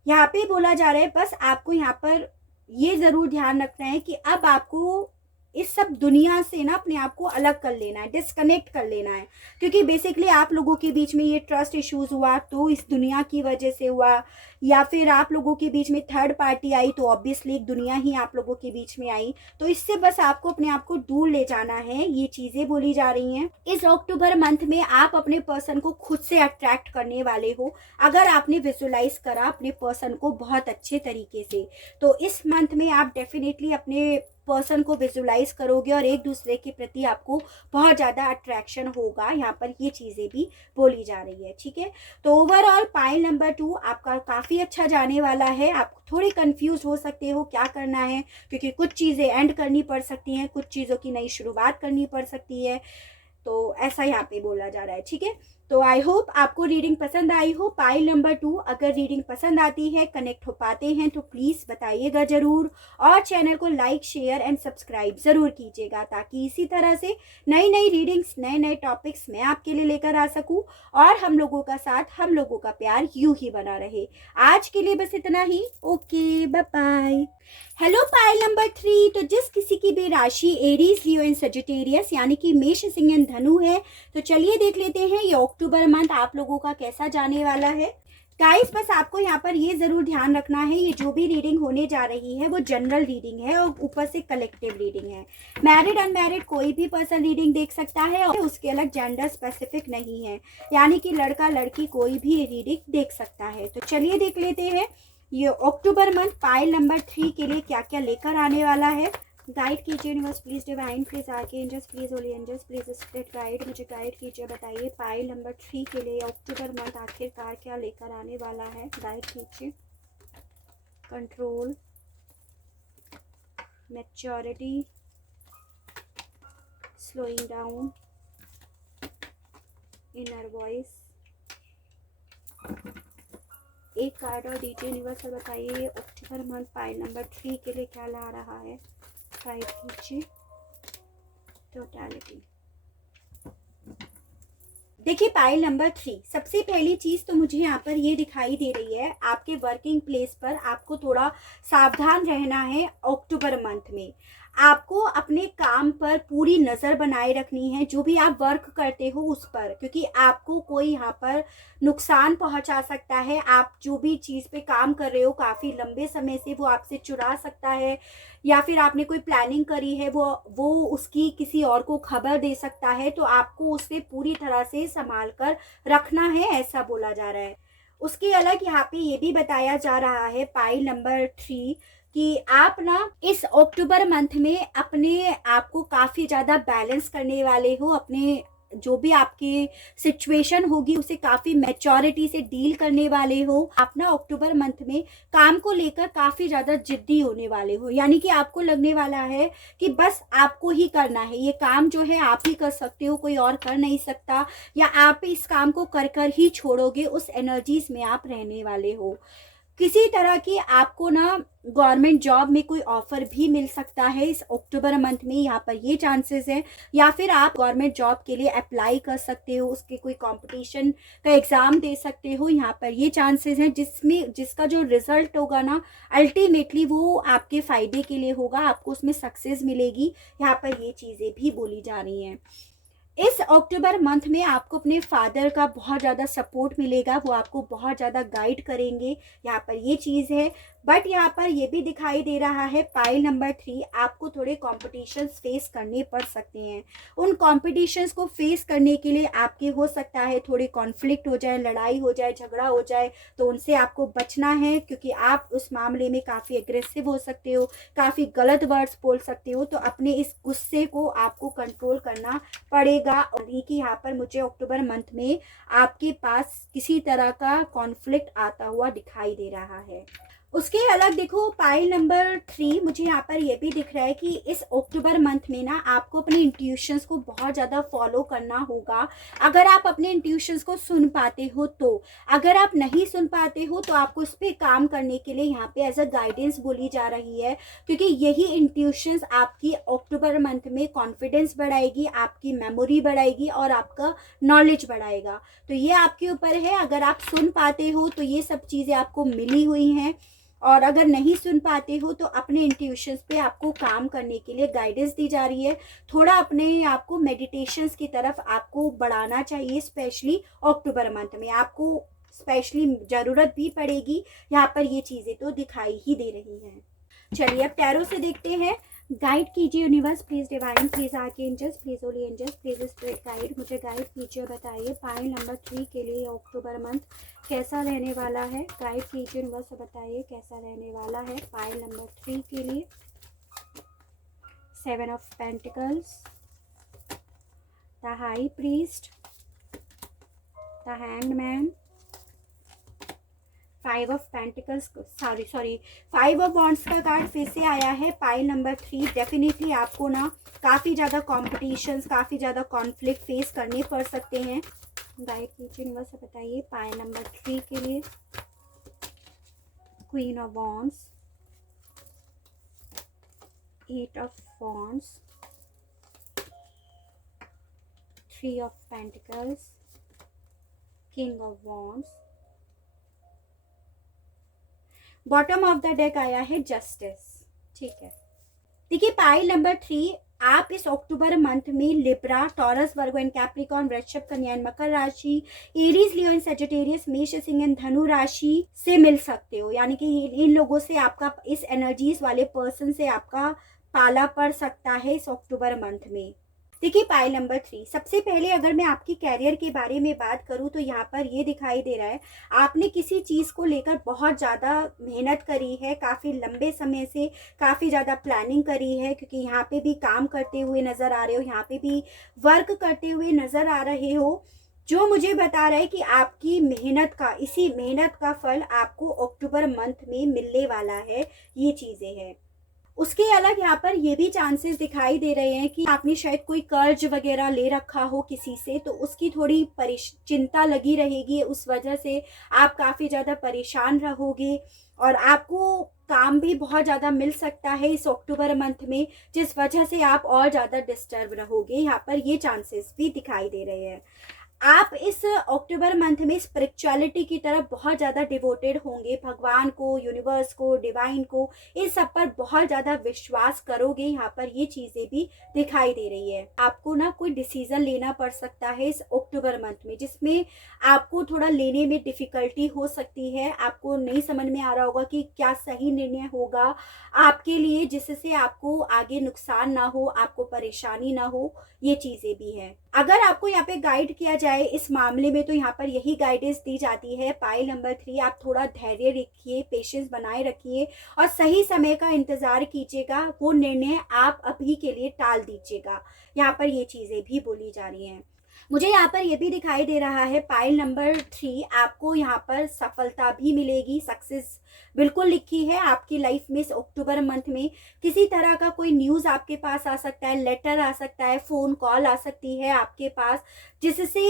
यहाँ पे बोला जा रहा है बस आपको यहाँ पर ये ज़रूर ध्यान रखना है कि अब आपको इस सब दुनिया से ना अपने आप को अलग कर लेना है, डिस्कनेक्ट कर लेना है, क्योंकि बेसिकली आप लोगों के बीच में ये ट्रस्ट इश्यूज हुआ तो इस दुनिया की वजह से हुआ, या फिर आप लोगों के बीच में थर्ड पार्टी आई तो ऑब्वियसली एक दुनिया ही आप लोगों के बीच में आई। तो इससे बस आपको अपने आप को दूर ले जाना है, ये चीज़ें बोली जा रही हैं। इस अक्टूबर मंथ में आप अपने पर्सन को खुद से अट्रैक्ट करने वाले हो, अगर आपने विजुलाइज करा अपने पर्सन को बहुत अच्छे तरीके से, तो इस मंथ में आप डेफिनेटली अपने पर्सन को विजुलाइज करोगे और एक दूसरे के प्रति आपको बहुत ज़्यादा अट्रैक्शन होगा। यहाँ पर ये चीज़ें भी बोली जा रही है, ठीक है। तो ओवरऑल पाइल नंबर 2 आपका काफ़ी अच्छा जाने वाला है। आप थोड़ी कंफ्यूज हो सकते हो क्या करना है, क्योंकि कुछ चीज़ें एंड करनी पड़ सकती हैं, कुछ चीज़ों की नई शुरुआत करनी पड़ सकती है, तो ऐसा यहाँ पे बोला जा रहा है, ठीक है। तो आई होप आपको रीडिंग पसंद आई हो। पाइल नंबर 2 अगर रीडिंग पसंद आती है, कनेक्ट हो पाते हैं तो प्लीज़ बताइएगा ज़रूर, और चैनल को लाइक शेयर एंड सब्सक्राइब ज़रूर कीजिएगा, ताकि इसी तरह से नई नई रीडिंग्स, नए नए टॉपिक्स मैं आपके लिए लेकर आ सकूं, और हम लोगों का साथ, हम लोगों का प्यार यूं ही बना रहे। आज के लिए बस इतना ही। Okay, bye bye. Hello pile number 3, तो जिस किसी की भी राशि एरीज, लियो एंड सजिटेरियस यानी कि मेष, सिंह एंड धनु है, तो चलिए देख लेते हैं ये अक्टूबर मंथ आप लोगों का कैसा जाने वाला है। गाइस बस आपको यहाँ पर ये ज़रूर ध्यान रखना है, ये जो भी रीडिंग होने जा रही है वो जनरल रीडिंग है और ऊपर से कलेक्टिव रीडिंग है। मैरिड अनमैरिड कोई भी पर्सन रीडिंग देख सकता है, और उसके अलग जेंडर स्पेसिफिक नहीं है, यानी कि लड़का लड़की कोई भी रीडिंग देख सकता है। तो चलिए देख लेते हैं ये अक्टूबर मंथ पाइल नंबर 3 के लिए क्या क्या लेकर आने वाला है। गाइड कीजिए universe please, divine please, archangels please, holy angels please, spirit guide, मुझे गाइड कीजिए। बताइए पाइल नंबर 3 के लिए अक्टूबर मंथ आखिरकार क्या लेकर आने वाला है। गाइड कीजिए। Control, maturity, slowing down, inner voice. एक कार्ड और दीजिए यूनिवर्सल, बताइए अक्टूबर मंथ पाइल नंबर 3 के लिए क्या ला रहा है। गाइड कीजिए। टोटलिटी। देखिए पाइल नंबर 3, सबसे पहली चीज़ तो मुझे यहाँ पर ये दिखाई दे रही है, आपके वर्किंग प्लेस पर आपको थोड़ा सावधान रहना है अक्टूबर मंथ में। आपको अपने काम पर पूरी नज़र बनाए रखनी है, जो भी आप वर्क करते हो उस पर, क्योंकि आपको कोई यहाँ पर नुकसान पहुंचा सकता है। आप जो भी चीज़ पे काम कर रहे हो काफ़ी लंबे समय से वो आपसे चुरा सकता है, या फिर आपने कोई प्लानिंग करी है वो उसकी किसी और को खबर दे सकता है। तो आपको उसे पूरी तरह से संभाल कर रखना है, ऐसा बोला जा रहा है। उसके अलग यहाँ पे ये भी बताया जा रहा है पाइल नंबर 3 कि आप ना इस अक्टूबर मंथ में अपने आप को काफ़ी ज़्यादा बैलेंस करने वाले हो। अपने जो भी आपकी सिचुएशन होगी उसे काफ़ी मैच्योरिटी से डील करने वाले हो। आप ना अक्टूबर मंथ में काम को लेकर काफ़ी ज़्यादा जिद्दी होने वाले हो, यानी कि आपको लगने वाला है कि बस आपको ही करना है, ये काम जो है आप ही कर सकते हो, कोई और कर नहीं सकता, या आप इस काम को कर कर ही छोड़ोगे, उस एनर्जीज में आप रहने वाले हो। किसी तरह की आपको ना गवर्नमेंट जॉब में कोई ऑफर भी मिल सकता है इस अक्टूबर मंथ में, यहाँ पर ये चांसेस है। या फिर आप गवर्नमेंट जॉब के लिए अप्लाई कर सकते हो, उसके कोई कंपटीशन का एग्ज़ाम दे सकते हो, यहाँ पर ये चांसेस हैं, जिसका जो रिजल्ट होगा ना अल्टीमेटली वो आपके फ़ायदे के लिए होगा, आपको उसमें सक्सेस मिलेगी। यहाँ पर ये चीज़ें भी बोली जा रही हैं। इस अक्टूबर मंथ में आपको अपने फादर का बहुत ज़्यादा सपोर्ट मिलेगा, वो आपको बहुत ज़्यादा गाइड करेंगे, यहाँ पर ये चीज़ है। बट यहाँ पर ये भी दिखाई दे रहा है पाइल नंबर 3, आपको थोड़े कॉम्पिटिशन्स फेस करने पड़ सकते हैं। उन कॉम्पिटिशन्स को फेस करने के लिए आपके हो सकता है थोड़े कॉन्फ्लिक्ट हो जाए, लड़ाई हो जाए, झगड़ा हो जाए, तो उनसे आपको बचना है, क्योंकि आप उस मामले में काफ़ी एग्रेसिव हो सकते हो, काफ़ी गलत वर्ड्स बोल सकते हो। तो अपने इस गुस्से को आपको कंट्रोल करना पड़ेगा। और ये कि यहाँ पर मुझे अक्टूबर मंथ में आपके पास किसी तरह का कॉन्फ्लिक्ट आता हुआ दिखाई दे रहा है। उसके अलग देखो पाइल नंबर 3, मुझे यहाँ पर ये भी दिख रहा है कि इस अक्टूबर मंथ में ना आपको अपने इंट्यूशंस को बहुत ज़्यादा फॉलो करना होगा। अगर आप अपने इंट्यूशंस को सुन पाते हो तो, अगर आप नहीं सुन पाते हो तो आपको इस पर काम करने के लिए यहाँ पे एज अ गाइडेंस बोली जा रही है, क्योंकि यही इंट्यूशंस आपकी अक्टूबर मंथ में कॉन्फिडेंस बढ़ाएगी, आपकी मेमोरी बढ़ाएगी और आपका नॉलेज बढ़ाएगा। तो ये आपके ऊपर है, अगर आप सुन पाते हो तो ये सब चीज़ें आपको मिली हुई हैं, और अगर नहीं सुन पाते हो तो अपने इंट्यूशंस पे आपको काम करने के लिए गाइडेंस दी जा रही है। थोड़ा अपने आप को मेडिटेशंस की तरफ आपको बढ़ाना चाहिए, स्पेशली अक्टूबर मंथ में आपको स्पेशली ज़रूरत भी पड़ेगी। यहाँ पर ये चीज़ें तो दिखाई ही दे रही हैं। चलिए अब टैरो से देखते हैं। गाइड कीजिए universe, please divine, please archangels, please holy angels, please spirit guide, मुझे गाइड कीजिए, बताइए पाइल नंबर 3 के लिए अक्टूबर मंथ कैसा रहने वाला है। गाइड कीजिए यूनिवर्स, बताइए कैसा रहने वाला है पाइल नंबर 3 के लिए। 7 of pentacles, the high priest, the hangman, 5 of pentacles, sorry 5 of wands का कार्ड फिर से आया है पाइल नंबर 3। डेफिनेटली आपको ना काफ़ी ज़्यादा कॉम्पिटिशन्स, काफ़ी ज़्यादा कॉन्फ्लिक्ट फेस करने पड़ सकते हैं। गाइड कीजिए यूनिवर्स, बताइए पाइल नंबर 3 के लिए। Queen of wands, 8 of wands, 3 of pentacles, king of wands, bottom of the deck आया है जस्टिस। ठीक है, देखिए पाइल नंबर 3, आप इस अक्टूबर मंथ में Libra, taurus, Virgo and Capricorn, वृश्चिक, कन्या एंड मकर राशि, एरीज, लियो एंड सजिटेरियस, मेष, सिंह एंड धनु राशि से मिल सकते हो। यानी कि इन लोगों से आपका, इस एनर्जीज वाले पर्सन से आपका पाला पड़ सकता है इस अक्टूबर मंथ में। देखिए पाइल नंबर 3, सबसे पहले अगर मैं आपकी कैरियर के बारे में बात करूं तो यहाँ पर ये दिखाई दे रहा है आपने किसी चीज़ को लेकर बहुत ज़्यादा मेहनत करी है, काफ़ी लंबे समय से काफ़ी ज़्यादा प्लानिंग करी है, क्योंकि यहाँ पे भी काम करते हुए नज़र आ रहे हो, यहाँ पे भी वर्क करते हुए नज़र आ रहे हो, जो मुझे बता रहा है कि आपकी मेहनत का, इसी मेहनत का फल आपको अक्टूबर मंथ में मिलने वाला है, ये चीज़ें हैं। उसके अलग यहाँ पर ये भी चांसेस दिखाई दे रहे हैं कि आपने शायद कोई कर्ज वगैरह ले रखा हो किसी से, तो उसकी थोड़ी चिंता लगी रहेगी, उस वजह से आप काफ़ी ज़्यादा परेशान रहोगे, और आपको काम भी बहुत ज़्यादा मिल सकता है इस अक्टूबर मंथ में, जिस वजह से आप और ज़्यादा डिस्टर्ब रहोगे। यहाँ पर ये चांसेस भी दिखाई दे रहे हैं। आप इस अक्टूबर मंथ में स्पिरिचुअलिटी की तरफ बहुत ज़्यादा डिवोटेड होंगे, भगवान को, यूनिवर्स को, डिवाइन को, इन सब पर बहुत ज़्यादा विश्वास करोगे। यहाँ पर ये चीज़ें भी दिखाई दे रही है। आपको ना कोई डिसीजन लेना पड़ सकता है इस अक्टूबर मंथ में, जिसमें आपको थोड़ा लेने में डिफ़िकल्टी हो सकती है। आपको नहीं समझ में आ रहा होगा कि क्या सही निर्णय होगा आपके लिए, जिससे आपको आगे नुकसान ना हो, आपको परेशानी ना हो, ये चीज़ें भी हैं। अगर आपको यहाँ पे गाइड किया जाए इस मामले में, तो यहाँ पर यही गाइडेंस दी जाती है। पाइल नंबर 3, आप थोड़ा धैर्य रखिए, पेशेंस बनाए रखिए और सही समय का इंतज़ार कीजिएगा। वो निर्णय आप अभी के लिए टाल दीजिएगा। यहाँ पर ये चीज़ें भी बोली जा रही हैं। मुझे यहाँ पर ये भी दिखाई दे रहा है, पाइल नंबर 3, आपको यहाँ पर सफलता भी मिलेगी, सक्सेस बिल्कुल लिखी है आपकी लाइफ में। इस अक्टूबर मंथ में किसी तरह का कोई न्यूज़ आपके पास आ सकता है, लेटर आ सकता है, फ़ोन कॉल आ सकती है आपके पास, जिससे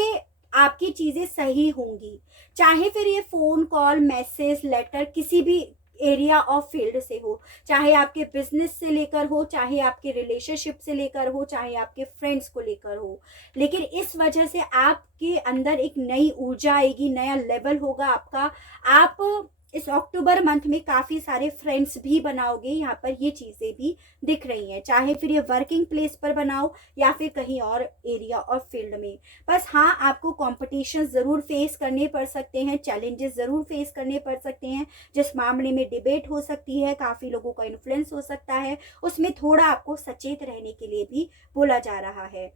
आपकी चीज़ें सही होंगी। चाहे फिर ये फ़ोन कॉल, मैसेज, लेटर किसी भी एरिया ऑफ फील्ड से हो, चाहे आपके बिजनेस से लेकर हो, चाहे आपके रिलेशनशिप से लेकर हो, चाहे आपके फ्रेंड्स को लेकर हो, लेकिन इस वजह से आपके अंदर एक नई ऊर्जा आएगी, नया लेवल होगा आपका। आप इस अक्टूबर मंथ में काफ़ी सारे फ्रेंड्स भी बनाओगे। यहाँ पर ये चीज़ें भी दिख रही हैं, चाहे फिर ये वर्किंग प्लेस पर बनाओ या फिर कहीं और एरिया और फील्ड में। बस हाँ, आपको कॉम्पिटिशन ज़रूर फेस करने पड़ सकते हैं, चैलेंजेस ज़रूर फेस करने पड़ सकते हैं। जिस मामले में डिबेट हो सकती है, काफ़ी लोगों का इन्फ्लुएंस हो सकता है, उसमें थोड़ा आपको सचेत रहने के लिए भी बोला जा रहा है।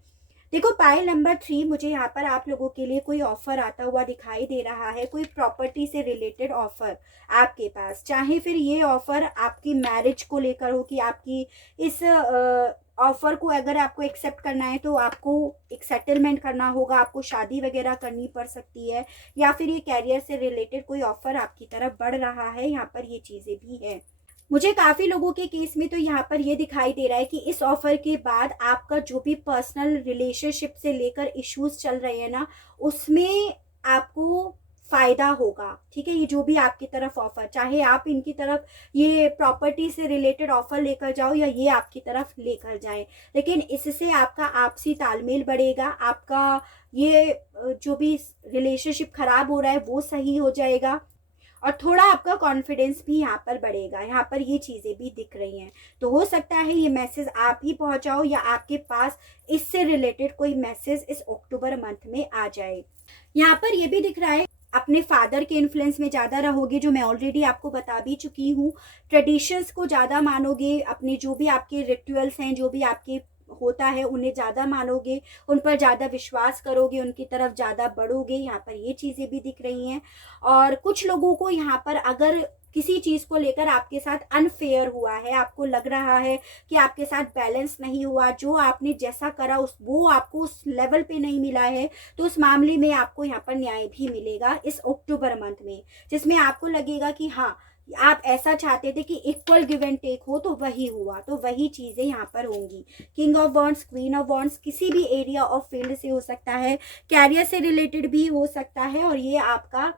देखो, पाइल नंबर 3, मुझे यहाँ पर आप लोगों के लिए कोई ऑफर आता हुआ दिखाई दे रहा है, कोई प्रॉपर्टी से रिलेटेड ऑफर आपके पास। चाहे फिर ये ऑफर आपकी मैरिज को लेकर हो, कि आपकी इस ऑफर को अगर आपको एक्सेप्ट करना है तो आपको एक सेटलमेंट करना होगा, आपको शादी वगैरह करनी पड़ सकती है, या फिर ये कैरियर से रिलेटेड कोई ऑफर आपकी तरफ बढ़ रहा है। यहाँ पर ये चीज़ें भी है। मुझे काफ़ी लोगों के केस में तो यहाँ पर ये दिखाई दे रहा है कि इस ऑफर के बाद आपका जो भी पर्सनल रिलेशनशिप से लेकर इश्यूज चल रहे हैं ना, उसमें आपको फ़ायदा होगा। ठीक है, ये जो भी आपकी तरफ ऑफर, चाहे आप इनकी तरफ ये प्रॉपर्टी से रिलेटेड ऑफर लेकर जाओ या ये आपकी तरफ लेकर जाएं, लेकिन इससे आपका आपसी तालमेल बढ़ेगा। आपका ये जो भी रिलेशनशिप ख़राब हो रहा है वो सही हो जाएगा और थोड़ा आपका कॉन्फिडेंस भी यहाँ पर बढ़ेगा। यहाँ पर ये चीज़ें भी दिख रही हैं। तो हो सकता है ये मैसेज आप ही पहुँचाओ या आपके पास इससे रिलेटेड कोई मैसेज इस अक्टूबर मंथ में आ जाए। यहाँ पर ये भी दिख रहा है, अपने फादर के इन्फ्लुएंस में ज़्यादा रहोगे, जो मैं ऑलरेडी आपको बता भी चुकी हूँ। ट्रेडिशंस को ज़्यादा मानोगे, अपने जो भी आपके रिचुअल्स हैं, जो भी आपके होता है, उन्हें ज़्यादा मानोगे, उन पर ज़्यादा विश्वास करोगे, उनकी तरफ ज़्यादा बढ़ोगे। यहाँ पर ये चीज़ें भी दिख रही हैं। और कुछ लोगों को यहाँ पर अगर किसी चीज़ को लेकर आपके साथ अनफेयर हुआ है, आपको लग रहा है कि आपके साथ बैलेंस नहीं हुआ, जो आपने जैसा करा वो आपको उस लेवल पे नहीं मिला है, तो उस मामले में आपको यहाँ पर न्याय भी मिलेगा इस अक्टूबर मंथ में, जिसमें आपको लगेगा कि हाँ, आप ऐसा चाहते थे कि इक्वल गिव एंड टेक हो, तो वही हुआ, तो वही चीज़ें यहाँ पर होंगी। King of wands, queen of wands किसी भी एरिया ऑफ फील्ड से हो सकता है, कैरियर से रिलेटेड भी हो सकता है, और ये आपका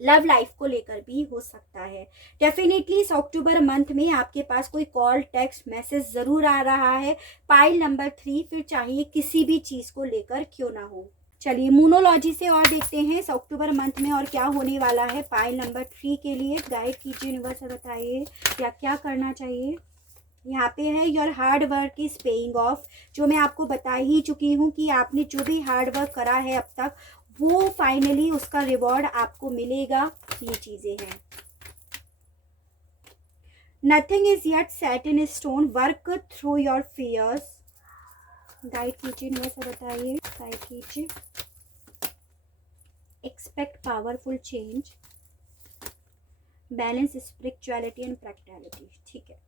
लव लाइफ को लेकर भी हो सकता है। डेफिनेटली इस अक्टूबर मंथ में आपके पास कोई कॉल, टेक्स्ट, मैसेज ज़रूर आ रहा है। पाइल नंबर 3, फिर चाहिए किसी भी चीज़ को लेकर क्यों ना हो। चलिए मूनोलॉजी से और देखते हैं इस अक्टूबर मंथ में और क्या होने वाला है। पाइल नंबर 3 के लिए गाइड कीजिए, यूनिवर्स बताइए या क्या करना चाहिए। यहाँ पे है your hard work is paying off, जो मैं आपको बता ही चुकी हूँ कि आपने जो भी हार्ड वर्क करा है अब तक, वो फाइनली उसका रिवॉर्ड आपको मिलेगा। ये चीज़ें हैं। Nothing is yet set in stone, work through your fears. Guide कीजिए, यूनिवर्स बताइए, गाइड कीजिए। Expect powerful change, balance spirituality and practicality. ठीक है,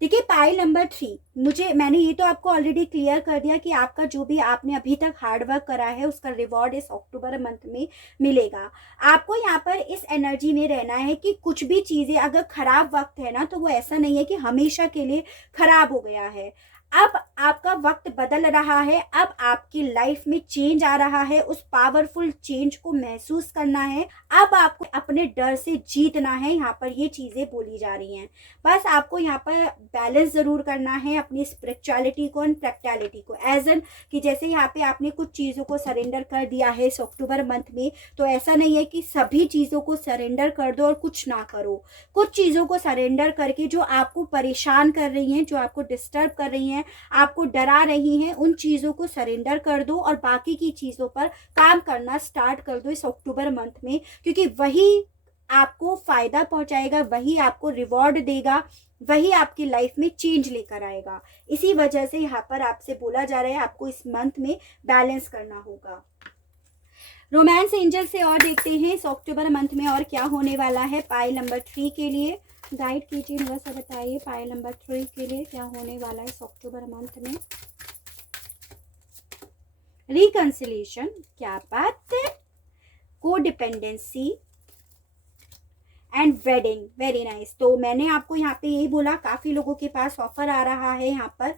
देखिए पाइल नंबर 3, मैंने ये तो आपको ऑलरेडी क्लियर कर दिया कि आपका जो भी आपने अभी तक हार्ड वर्क करा है उसका रिवॉर्ड इस अक्टूबर मंथ में मिलेगा। आपको यहाँ पर इस एनर्जी में रहना है कि कुछ भी चीज़ें अगर ख़राब वक्त है ना, तो वो ऐसा नहीं है कि हमेशा के लिए ख़राब हो गया है। अब आपका वक्त बदल रहा है, अब आपकी लाइफ में चेंज आ रहा है, उस पावरफुल चेंज को महसूस करना है। अब आपको अपने डर से जीतना है, यहाँ पर ये चीज़ें बोली जा रही हैं। बस आपको यहाँ पर बैलेंस ज़रूर करना है अपनी स्पिरिचुअलिटी को एंड प्रैक्टिकलिटी को, एज एन कि जैसे यहाँ पे आपने कुछ चीज़ों को सरेंडर कर दिया है इस अक्टूबर मंथ में, तो ऐसा नहीं है कि सभी चीज़ों को सरेंडर कर दो और कुछ ना करो। कुछ चीज़ों को सरेंडर करके जो आपको परेशान कर रही हैं, जो आपको डिस्टर्ब कर रही हैं, आपको डरा रही हैं, उन चीज़ों को सरेंडर कर दो और बाकी की चीज़ों पर काम करना स्टार्ट कर दो इस अक्टूबर मंथ में, क्योंकि वही आपको फ़ायदा पहुंचाएगा, वही आपको रिवॉर्ड देगा, वही आपकी लाइफ में चेंज लेकर आएगा। इसी वजह से यहाँ पर आपसे बोला जा रहा है आपको इस मंथ में बैलेंस करना होगा। रोमांस एंजल से और देखते हैं इस अक्टूबर मंथ में और क्या होने वाला है पाइल नंबर 3 के लिए। गाइड कीजिए, बस बताइए पाइल नंबर 3 के लिए क्या होने वाला है इस अक्टूबर मंथ में। रिकंसिलिएशन, क्या बात है, codependency and wedding, very nice. तो मैंने आपको यहाँ पे यही बोला, काफ़ी लोगों के पास ऑफर आ रहा है यहाँ पर,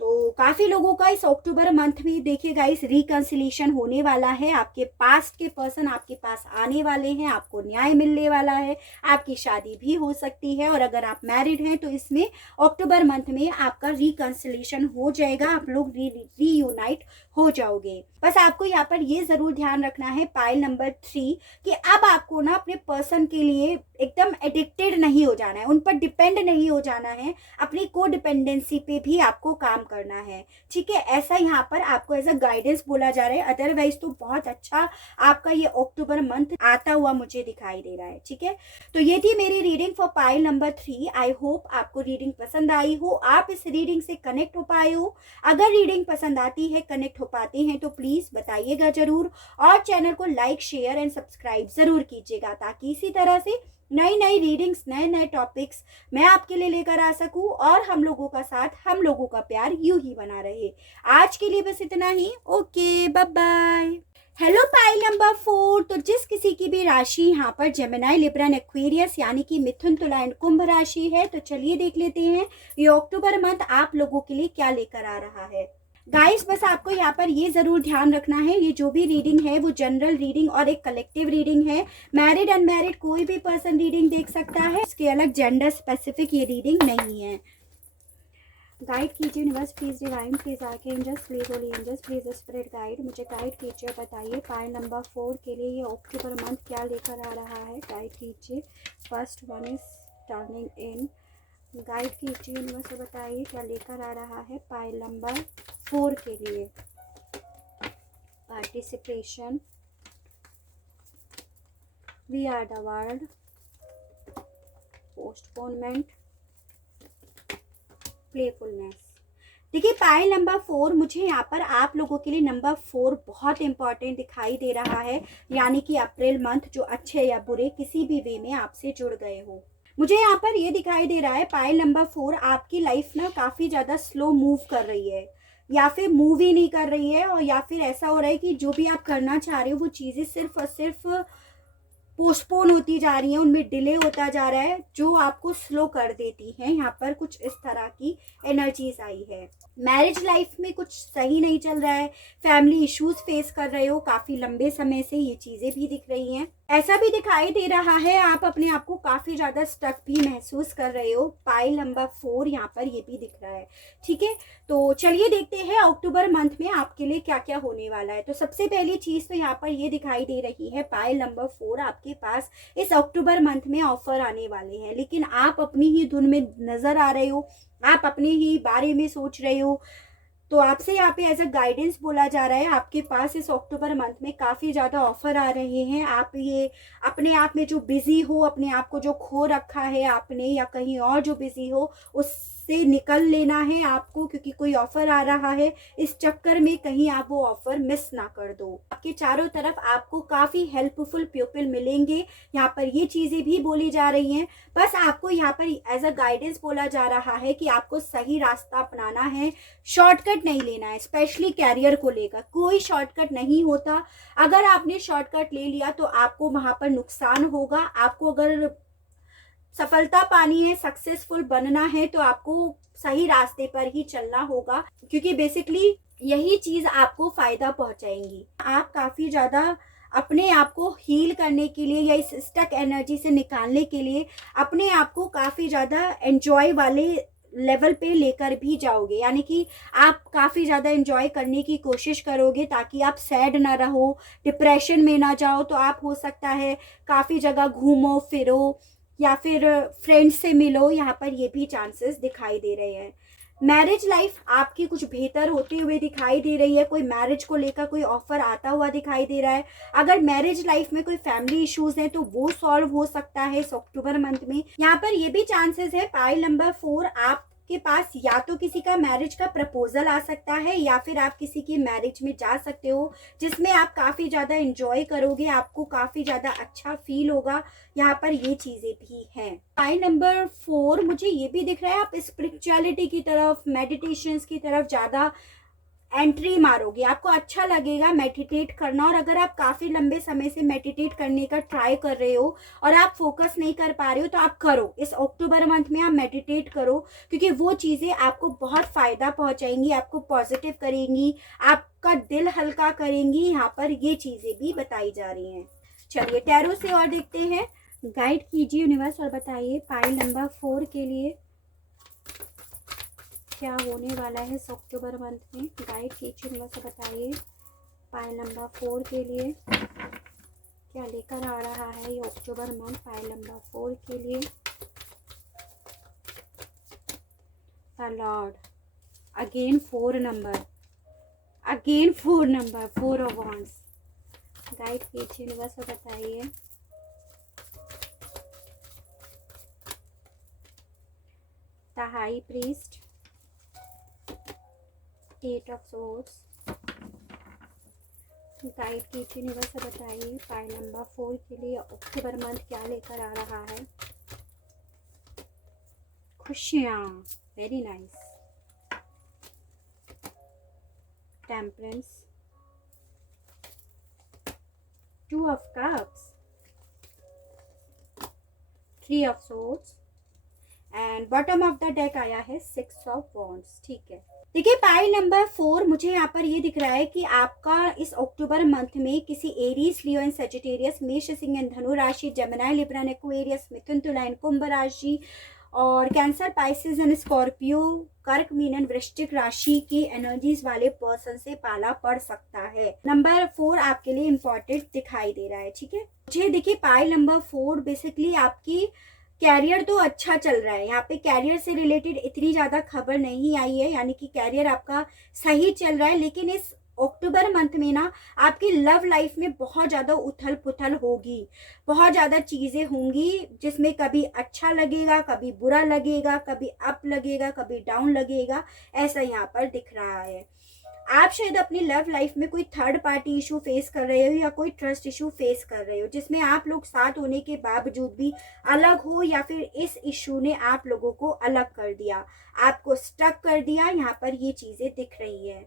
तो काफ़ी लोगों का इस अक्टूबर मंथ में देखिए गाइस रिकंसिलिएशन होने वाला है। आपके पास्ट के पर्सन आपके पास आने वाले हैं, आपको न्याय मिलने वाला है, आपकी शादी भी हो सकती है, और अगर आप मैरिड हैं तो इसमें अक्टूबर मंथ में आपका रिकंसिलिएशन हो जाएगा, आप लोग रीयूनाइट हो जाओगे। बस आपको यहाँ पर ये ज़रूर ध्यान रखना है पाइल नंबर 3 कि अब आपको ना अपने पर्सन के लिए एकदम एडिक्टेड नहीं हो जाना है, उन पर डिपेंड नहीं हो जाना है, अपनी कोडिपेंडेंसी पे भी आपको काम करना है, ठीक है। ऐसा यहाँ पर आपको एज अ गाइडेंस बोला जा रहा है। अदरवाइज तो बहुत अच्छा आपका ये अक्टूबर मंथ आता हुआ मुझे दिखाई दे रहा है, ठीक है। तो ये थी मेरी reading for pile number 3। I hope आपको रीडिंग पसंद आई हो, आप इस रीडिंग से कनेक्ट हो पाए हो। अगर रीडिंग पसंद आती है, कनेक्ट हो पाते हैं तो प्लीज़ बताइएगा ज़रूर, और चैनल को लाइक शेयर एंड सब्सक्राइब ज़रूर कीजिएगा, ताकि इसी तरह से नई नई रीडिंग्स, नए नए टॉपिक्स मैं आपके लिए लेकर आ सकूं, और हम लोगों का साथ, हम लोगों का प्यार यूं ही बना रहे। आज के लिए बस इतना ही। Okay, bye bye. Hello pile number 4। तो जिस किसी की भी राशि यहाँ पर जेमिनी, लिब्रा, एक्वेरियस यानी कि मिथुन, तुला एंड कुंभ राशि है, तो चलिए देख लेते हैं ये अक्टूबर मंथ आप लोगों के लिए क्या लेकर आ रहा है। गाइस बस आपको यहाँ पर ये ज़रूर ध्यान रखना है, ये जो भी रीडिंग है वो जनरल रीडिंग और एक कलेक्टिव रीडिंग है। मैरिड अनमैरिड कोई भी पर्सन रीडिंग देख सकता है, इसके अलग जेंडर स्पेसिफिक ये रीडिंग नहीं है। गाइड कीजिए universe, please divine, please archangels, please holy angels, please spirit guide, मुझे गाइड कीजिए, बताइए पाइल नंबर 4 के लिए ये अक्टूबर मंथ क्या लेकर आ रहा है। गाइड कीजिए। First one is turning in. Guide कीजिए यूनिवर्स, बताइए क्या लेकर आ रहा है पाइल नंबर 4 के लिए। Participation, we are the world, postponement, playfulness. देखिए पाइल नंबर 4, मुझे यहाँ पर आप लोगों के लिए नंबर 4 बहुत इंपॉर्टेंट दिखाई दे रहा है, यानी कि अप्रैल मंथ जो अच्छे या बुरे किसी भी वे में आपसे जुड़ गए हो। मुझे यहाँ पर ये दिखाई दे रहा है पाइल नंबर 4 आपकी लाइफ ना काफ़ी ज़्यादा स्लो मूव कर रही है, या फिर मूव ही नहीं कर रही है, और या फिर ऐसा हो रहा है कि जो भी आप करना चाह रहे हो वो चीज़ें सिर्फ और सिर्फ पोस्टपोन होती जा रही हैं, उनमें डिले होता जा रहा है, जो आपको स्लो कर देती हैं। यहाँ पर कुछ इस तरह की एनर्जीज आई है। मैरिज लाइफ में कुछ सही नहीं चल रहा है, फैमिली इश्यूज फेस कर रहे हो काफ़ी लंबे समय से, ये चीज़ें भी दिख रही हैं। ऐसा भी दिखाई दे रहा है आप अपने आप को काफ़ी ज़्यादा स्टक भी महसूस कर रहे हो। पाइल नंबर 4 यहाँ पर ये भी दिख रहा है, ठीक है। तो चलिए देखते हैं अक्टूबर मंथ में आपके लिए क्या क्या होने वाला है। तो सबसे पहली चीज़ तो यहाँ पर ये दिखाई दे रही है पाइल नंबर 4 आपके पास इस अक्टूबर मंथ में ऑफर आने वाले हैं, लेकिन आप अपनी ही धुन में नज़र आ रहे हो, आप अपने ही बारे में सोच रहे हो। तो आपसे यहाँ पे एज अ गाइडेंस बोला जा रहा है आपके पास इस अक्टूबर मंथ में काफ़ी ज़्यादा ऑफर आ रहे हैं। आप ये अपने आप में जो बिज़ी हो, अपने आप को जो खो रखा है आपने, या कहीं और जो बिज़ी हो, उससे निकल लेना है आपको, क्योंकि कोई ऑफर आ रहा है। इस चक्कर में कहीं आप वो ऑफर मिस ना कर दो। आपके चारों तरफ आपको काफ़ी हेल्पफुल पीपल मिलेंगे, यहाँ पर ये चीज़ें भी बोली जा रही हैं। बस आपको यहाँ पर एज अ गाइडेंस बोला जा रहा है कि आपको सही रास्ता अपनाना है, शॉर्टकट नहीं लेना है। स्पेशली कैरियर को लेकर कोई शॉर्टकट नहीं होता, अगर आपने शॉर्टकट ले लिया तो आपको वहाँ पर नुकसान होगा। आपको अगर सफलता पानी है, सक्सेसफुल बनना है तो आपको सही रास्ते पर ही चलना होगा, क्योंकि बेसिकली यही चीज़ आपको फ़ायदा पहुंचाएंगी। आप काफ़ी ज़्यादा अपने आप को हील करने के लिए या इस स्टक एनर्जी से निकालने के लिए अपने आप को काफ़ी ज़्यादा एंजॉय वाले लेवल पे लेकर भी जाओगे, यानी कि आप काफ़ी ज़्यादा एंजॉय करने की कोशिश करोगे ताकि आप सैड ना रहो, डिप्रेशन में ना जाओ। तो आप हो सकता है काफ़ी जगह घूमो फिरो या फिर फ्रेंड्स से मिलो, यहाँ पर ये भी चांसेस दिखाई दे रहे हैं। मैरिज लाइफ आपकी कुछ बेहतर होते हुए दिखाई दे रही है, कोई मैरिज को लेकर कोई ऑफर आता हुआ दिखाई दे रहा है। अगर मैरिज लाइफ में कोई फैमिली इश्यूज हैं तो वो सॉल्व हो सकता है इस अक्टूबर मंथ में। यहाँ पर ये भी चांसेस है पाइल नंबर 4 आपके पास या तो किसी का मैरिज का प्रपोजल आ सकता है या फिर आप किसी की मैरिज में जा सकते हो जिसमें आप काफ़ी ज़्यादा इंजॉय करोगे, आपको काफ़ी ज़्यादा अच्छा फील होगा। यहाँ पर ये चीज़ें भी हैं। पाइल नंबर 4 मुझे ये भी दिख रहा है आप स्पिरिचुअलिटी की तरफ, मेडिटेशंस की तरफ ज़्यादा एंट्री मारोगे, आपको अच्छा लगेगा मेडिटेट करना। और अगर आप काफ़ी लंबे समय से मेडिटेट करने का ट्राई कर रहे हो और आप फोकस नहीं कर पा रहे हो तो आप करो, इस अक्टूबर मंथ में आप मेडिटेट करो, क्योंकि वो चीज़ें आपको बहुत फ़ायदा पहुंचाएंगी, आपको पॉजिटिव करेंगी, आपका दिल हल्का करेंगी। यहाँ पर ये चीज़ें भी बताई जा रही हैं। चलिए टैरो से और देखते हैं, गाइड कीजिए यूनिवर्स और बताइए पाइल नंबर 4 के लिए क्या होने वाला है इस अक्टूबर मंथ में। गाइड कीजिए यूनिवर्स और बताइए पाइल नंबर 4 के लिए क्या लेकर आ रहा है ये अक्टूबर मंथ पाइल नंबर 4 के लिए। The Lord, again 4 number, again 4 number, 4 of wands. Guide कीजिए यूनिवर्स और बताइए the high priest, 8 of swords. Guide कीजिए यूनिवर्स से बताइए पाइल नंबर 4 के लिए अक्टूबर मंथ क्या लेकर आ रहा है। खुशियाँ, very nice. Temperance, 2 of cups, 3 of swords and bottom of the deck आया है 6 ऑफ वॉन्ड्स। ठीक है, देखिए पाइल नंबर 4 मुझे यहाँ पर ये दिख रहा है कि आपका इस अक्टूबर मंथ में किसी एरीज, लियो एंड सजिटेरियस, मेष, सिंह एंड धनु राशि, जेमिनी, लिब्रा एंड एक्वेरियस, मिथुन, तुला एंड कुंभ राशि और कैंसर, पाइसेस एंड स्कॉर्पियो, कर्क, मीन एंड वृश्चिक राशि की एनर्जीज वाले पर्सन से पाला पड़ सकता है। नंबर 4 आपके लिए इम्पोर्टेंट दिखाई दे रहा है। ठीक है, मुझे देखिए पाइल नंबर 4 बेसिकली आपकी कैरियर तो अच्छा चल रहा है। यहाँ पे कैरियर से रिलेटेड इतनी ज़्यादा खबर नहीं आई है, यानी कि कैरियर आपका सही चल रहा है। लेकिन इस अक्टूबर मंथ में ना आपकी लव लाइफ में बहुत ज़्यादा उथल पुथल होगी, बहुत ज़्यादा चीज़ें होंगी जिसमें कभी अच्छा लगेगा, कभी बुरा लगेगा, कभी अप लगेगा, कभी डाउन लगेगा, ऐसा यहाँ पर दिख रहा है। आप शायद अपनी लव लाइफ में कोई थर्ड पार्टी इशू फेस कर रहे हो या कोई ट्रस्ट इशू फेस कर रहे हो जिसमें आप लोग साथ होने के बावजूद भी अलग हो, या फिर इस इशू ने आप लोगों को अलग कर दिया, आपको स्टक कर दिया। यहाँ पर ये चीज़ें दिख रही है।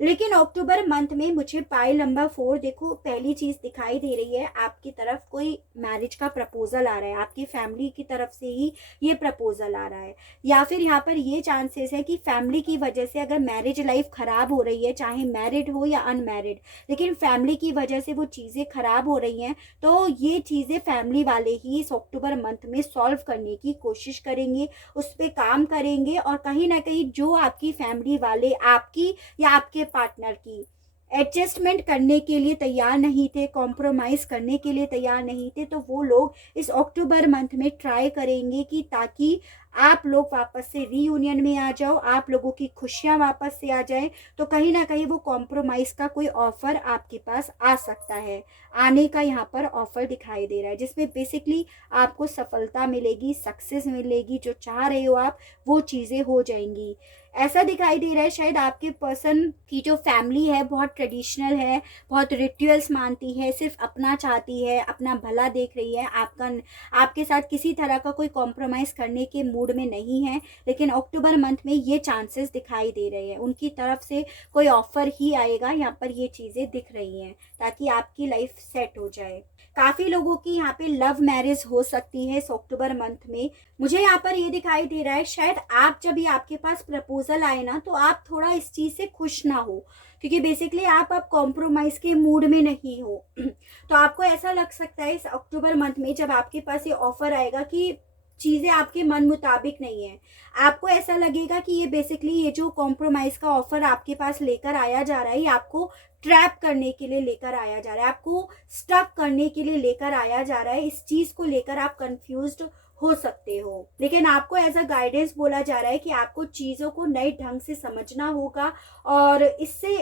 लेकिन अक्टूबर मंथ में मुझे पाइल नंबर 4 देखो पहली चीज़ दिखाई दे रही है, आपकी तरफ कोई मैरिज का प्रपोजल आ रहा है, आपकी फैमिली की तरफ से ही ये प्रपोजल आ रहा है। या फिर यहाँ पर ये चांसेस है कि फैमिली की वजह से अगर मैरिज लाइफ खराब हो रही है, चाहे मैरिड हो या अनमैरिड, लेकिन फैमिली की वजह से वो चीज़ें खराब हो रही हैं, तो ये चीज़ें फैमिली वाले ही इस अक्टूबर मंथ में सॉल्व करने की कोशिश करेंगे, उस पर काम करेंगे। और कहीं ना कहीं जो आपकी फैमिली वाले आपकी या आपके पार्टनर की एडजस्टमेंट करने के लिए तैयार नहीं थे, कॉम्प्रोमाइज़ करने के लिए तैयार नहीं थे, तो वो लोग इस अक्टूबर मंथ में ट्राई करेंगे कि ताकि आप लोग वापस से रीयूनियन में आ जाओ, आप लोगों की खुशियाँ वापस से आ जाए। तो कहीं ना कहीं वो कॉम्प्रोमाइज़ का कोई ऑफ़र आपके पास आ सकता है, आने का यहाँ पर ऑफ़र दिखाई दे रहा है, जिसमें बेसिकली आपको सफलता मिलेगी, सक्सेस मिलेगी, जो चाह रहे हो आप वो चीज़ें हो जाएंगी। ऐसा दिखाई दे रहा है शायद आपके पर्सन की जो फैमिली है बहुत ट्रेडिशनल है, बहुत रिचुअल्स मानती है, सिर्फ अपना चाहती है, अपना भला देख रही है, आपके साथ किसी तरह का कोई कॉम्प्रोमाइज़ करने के मूड में नहीं है। लेकिन अक्टूबर मंथ में ये चांसेस दिखाई दे रहे हैं, उनकी तरफ से कोई ऑफर ही आएगा, यहाँ पर ये चीज़ें दिख रही हैं ताकि आपकी लाइफ सेट हो जाए। काफ़ी लोगों की यहाँ पे लव मैरिज हो सकती है इस अक्टूबर मंथ में। मुझे यहाँ पर ये दिखाई दे रहा है शायद आप जब भी आपके पास प्रपोजल आए ना तो आप थोड़ा इस चीज़ से खुश ना हो, क्योंकि बेसिकली आप अब कॉम्प्रोमाइज़ के मूड में नहीं हो। तो आपको ऐसा लग सकता है इस अक्टूबर मंथ में जब आपके पास ये ऑफर आएगा कि चीज़ें आपके मन मुताबिक नहीं है, आपको ऐसा लगेगा कि ये बेसिकली ये जो कॉम्प्रोमाइज़ का ऑफर आपके पास लेकर आया जा रहा है, ये आपको ट्रैप करने के लिए लेकर आया जा रहा है, आपको स्टक करने के लिए लेकर आया जा रहा है। इस चीज़ को लेकर आप कंफ्यूज्ड हो सकते हो, लेकिन आपको एज अ गाइडेंस बोला जा रहा है कि आपको चीज़ों को नए ढंग से समझना होगा और इससे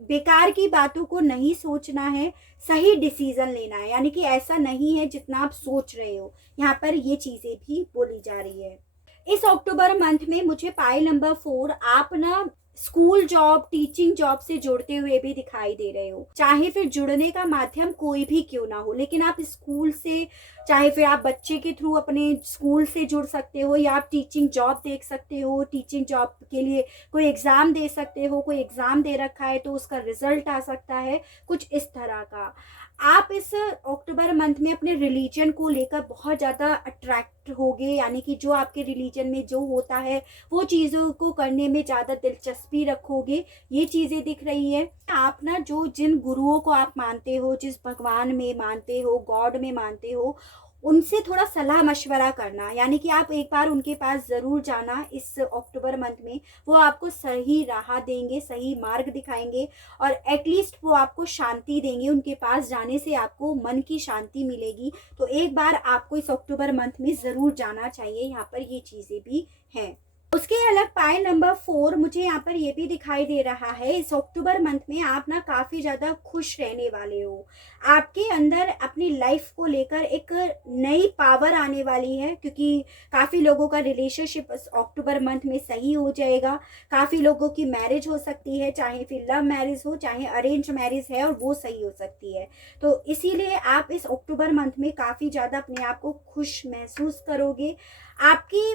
बेकार की बातों को नहीं सोचना है, सही डिसीजन लेना है। यानी कि ऐसा नहीं है जितना आप सोच रहे हो, यहाँ पर ये चीज़ें भी बोली जा रही है। इस अक्टूबर मंथ में मुझे पाइल नंबर 4 आप ना स्कूल जॉब, टीचिंग जॉब से जुड़ते हुए भी दिखाई दे रहे हो। चाहे फिर जुड़ने का माध्यम कोई भी क्यों ना हो, लेकिन आप स्कूल से, चाहे फिर आप बच्चे के थ्रू अपने स्कूल से जुड़ सकते हो, या आप टीचिंग जॉब देख सकते हो। टीचिंग जॉब के लिए कोई एग्ज़ाम दे सकते हो, कोई एग्ज़ाम दे रखा है तो उसका रिजल्ट आ सकता है, कुछ इस तरह का। आप इस अक्टूबर मंथ में अपने रिलीजन को लेकर बहुत ज़्यादा अट्रैक्ट होगे, यानी कि जो आपके रिलीजन में जो होता है वो चीज़ों को करने में ज़्यादा दिलचस्पी रखोगे, ये चीज़ें दिख रही है। आप ना जो जिन गुरुओं को आप मानते हो, जिस भगवान में मानते हो, गॉड में मानते हो, उनसे थोड़ा सलाह मशवरा करना, यानी कि आप एक बार उनके पास ज़रूर जाना इस अक्टूबर मंथ में। वो आपको सही राह देंगे, सही मार्ग दिखाएंगे और एटलीस्ट वो आपको शांति देंगे। उनके पास जाने से आपको मन की शांति मिलेगी। तो एक बार आपको इस अक्टूबर मंथ में ज़रूर जाना चाहिए, यहाँ पर ये चीज़ें भी हैं। उसके अलग पाइल नंबर 4 मुझे यहाँ पर ये भी दिखाई दे रहा है, इस अक्टूबर मंथ में आप ना काफ़ी ज़्यादा खुश रहने वाले हो। आपके अंदर अपनी लाइफ को लेकर एक नई पावर आने वाली है, क्योंकि काफ़ी लोगों का रिलेशनशिप इस अक्टूबर मंथ में सही हो जाएगा। काफ़ी लोगों की मैरिज हो सकती है, चाहे फिर लव मैरिज हो, चाहे अरेंज मैरिज है, और वो सही हो सकती है। तो इसीलिए आप इस अक्टूबर मंथ में काफ़ी ज़्यादा अपने आप को खुश महसूस करोगे। आपकी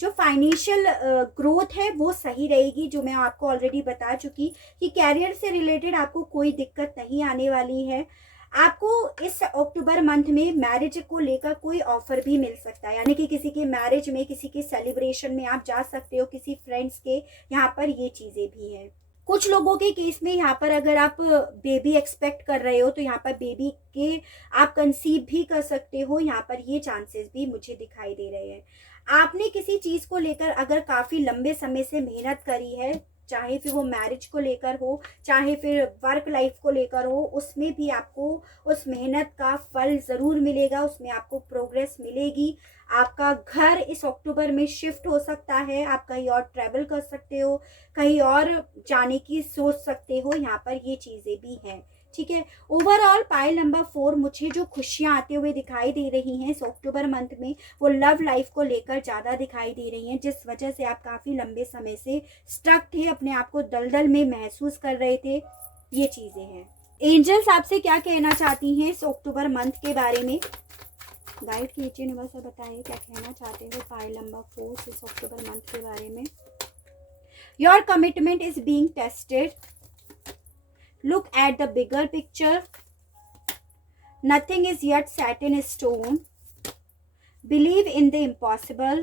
जो फाइनेंशियल ग्रोथ है वो सही रहेगी, जो मैं आपको ऑलरेडी बता चुकी कि कैरियर से रिलेटेड आपको कोई दिक्कत नहीं आने वाली है। आपको इस अक्टूबर मंथ में मैरिज को लेकर कोई ऑफर भी मिल सकता है, यानी कि किसी के मैरिज में, किसी के सेलिब्रेशन में आप जा सकते हो, किसी फ्रेंड्स के, यहाँ पर ये चीज़ें भी हैं। कुछ लोगों के केस में यहाँ पर अगर आप बेबी एक्सपेक्ट कर रहे हो तो यहाँ पर बेबी के आप कंसीव भी कर सकते हो, यहाँ पर ये चांसेस भी मुझे दिखाई दे रहे हैं। आपने किसी चीज़ को लेकर अगर काफ़ी लंबे समय से मेहनत करी है, चाहे फिर वो मैरिज को लेकर हो, चाहे फिर वर्क लाइफ को लेकर हो, उसमें भी आपको उस मेहनत का फल ज़रूर मिलेगा, उसमें आपको प्रोग्रेस मिलेगी। आपका घर इस अक्टूबर में शिफ्ट हो सकता है, आप कहीं और ट्रैवल कर सकते हो, कहीं और जाने की सोच सकते हो, यहाँ पर ये चीज़ें भी हैं। ठीक है, ओवरऑल पाइल नंबर 4 मुझे जो खुशियाँ आते हुए दिखाई दे रही हैं इस अक्टूबर मंथ में, वो लव लाइफ को लेकर ज़्यादा दिखाई दे रही हैं, जिस वजह से आप काफ़ी लंबे समय से स्टक थे, अपने आप को दलदल में महसूस कर रहे थे, ये चीज़ें हैं। एंजल्स आपसे क्या कहना चाहती हैं इस अक्टूबर मंथ के बारे में? गाइड कीजिए, यूनिवर्स बताइए क्या कहना चाहते हो पाइल नंबर 4 इस अक्टूबर मंथ के बारे में। Your commitment is being tested, look at the bigger picture, nothing is yet set in stone, believe in the impossible,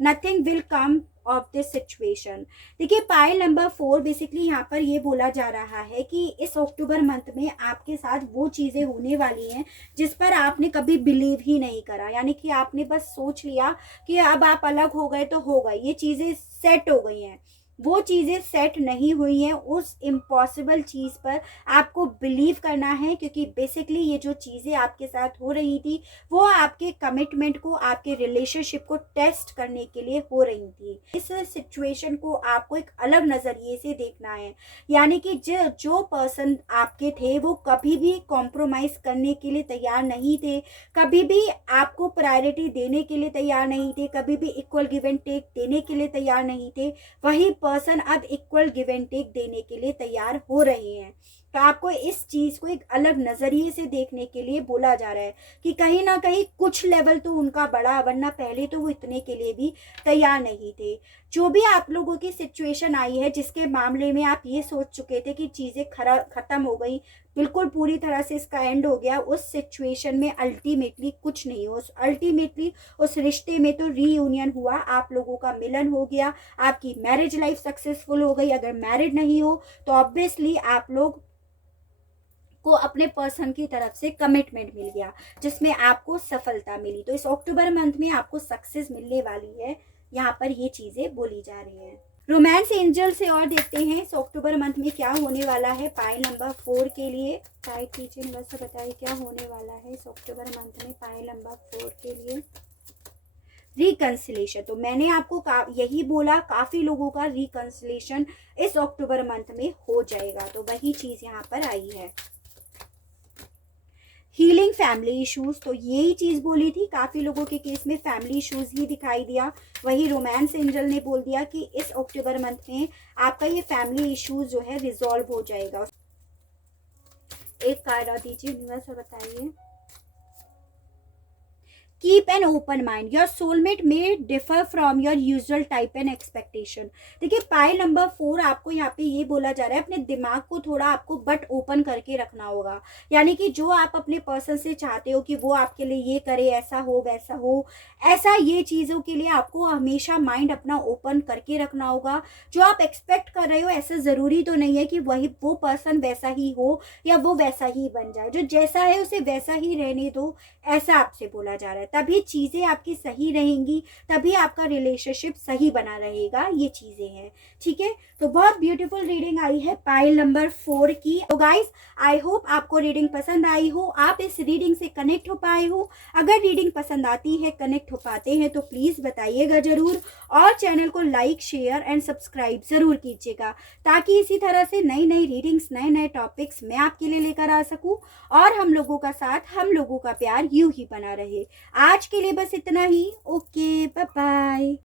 nothing will come of this situation। देखिए पाइल नंबर 4 बेसिकली यहाँ पर ये बोला जा रहा है कि इस अक्टूबर मंथ में आपके साथ वो चीज़ें होने वाली हैं जिस पर आपने कभी बिलीव ही नहीं करा, यानी कि आपने बस सोच लिया कि अब आप अलग हो गए तो हो गए, ये चीज़ें सेट हो गई हैं। वो चीज़ें सेट नहीं हुई हैं, उस इम्पॉसिबल चीज़ पर आपको बिलीव करना है, क्योंकि बेसिकली ये जो चीज़ें आपके साथ हो रही थी वो आपके कमिटमेंट को, आपके रिलेशनशिप को टेस्ट करने के लिए हो रही थी। इस सिचुएशन को आपको एक अलग नज़रिए से देखना है, यानी कि जो पर्सन आपके थे वो कभी भी कॉम्प्रोमाइज़ करने के लिए तैयार नहीं थे, कभी भी आपको प्रायोरिटी देने के लिए तैयार नहीं थे, कभी भी इक्वल गिव एंड टेक देने के लिए तैयार नहीं थे, वही पर्सन अब इक्वल गिव एंड टेक देने के लिए तैयार हो रहे हैं। तो आपको इस चीज़ को एक अलग नज़रिए से देखने के लिए बोला जा रहा है कि कहीं ना कहीं कुछ लेवल तो उनका बढ़ा, वरना पहले तो वो इतने के लिए भी तैयार नहीं थे। जो भी आप लोगों की सिचुएशन आई है, जिसके मामले में आप ये सोच चुके थे कि चीज़ें ख़त्म हो गई, बिल्कुल पूरी तरह से इसका एंड हो गया, उस सिचुएशन में अल्टीमेटली कुछ नहीं हो, अल्टीमेटली उस रिश्ते में तो रीयूनियन हुआ, आप लोगों का मिलन हो गया, आपकी मैरिज लाइफ सक्सेसफुल हो गई। अगर मैरिड नहीं हो तो ऑब्वियसली आप लोग को अपने पर्सन की तरफ से कमिटमेंट मिल गया, जिसमें आपको सफलता मिली। तो इस अक्टूबर मंथ में आपको सक्सेस मिलने वाली है, यहाँ पर ये चीज़ें बोली जा रही हैं। रोमांस एंजल से और देखते हैं इस अक्टूबर मंथ में क्या होने वाला है पाइल नंबर 4 के लिए। गाइड कीजिए, बस बताइए क्या होने वाला है इस अक्टूबर मंथ में पाइल नंबर 4 के लिए। रिकंसिलेशन, तो मैंने आपको यही बोला, काफ़ी लोगों का रिकंसिलेशन इस अक्टूबर मंथ में हो जाएगा, तो वही चीज़ यहाँ पर आई है। हीलिंग फैमिली इश्यूज, तो यही चीज़ बोली थी, काफ़ी लोगों के केस में फैमिली इश्यूज ही दिखाई दिया। वही रोमांस एंजल ने बोल दिया कि इस अक्टूबर मंथ में आपका ये फैमिली इश्यूज जो है रिजॉल्व हो जाएगा। एक कार्ड और दीजिए यूनिवर्स और बताइए। Keep an open mind, your soulmate may differ from your usual type and expectation. देखिए पाइल नंबर 4 आपको यहाँ पे ये बोला जा रहा है, अपने दिमाग को थोड़ा आपको बट ओपन करके रखना होगा। यानी कि जो आप अपने पर्सन से चाहते हो कि वो आपके लिए ये करे, ऐसा हो वैसा हो, ऐसा ये चीज़ों के लिए आपको हमेशा माइंड अपना ओपन करके रखना होगा। जो आप एक्सपेक्ट कर रहे हो ऐसा ज़रूरी तो नहीं है कि वही वो पर्सन वैसा ही हो या वो वैसा ही बन जाए, जो जैसा है उसे वैसा ही रहने दो, ऐसा आपसे बोला जा रहा है। तभी चीज़ें आपकी सही रहेंगी, तभी आपका रिलेशनशिप सही बना रहेगा, ये चीज़ें हैं, ठीक है। तो बहुत ब्यूटीफुल रीडिंग आई है पाइल नंबर 4 की। तो गाइस आई होप आपको रीडिंग पसंद आई हो, आप इस रीडिंग से कनेक्ट हो पाए हो। अगर रीडिंग पसंद आती है, कनेक्ट हो पाते हैं तो प्लीज़ बताइएगा ज़रूर, और चैनल को लाइक शेयर एंड सब्सक्राइब ज़रूर कीजिएगा, ताकि इसी तरह से नई नई रीडिंग्स, नए नए टॉपिक्स मैं आपके लिए लेकर आ सकूं, और हम लोगों का साथ, हम लोगों का प्यार यूं ही बना रहे। आज के लिए बस इतना ही। Okay, bye bye.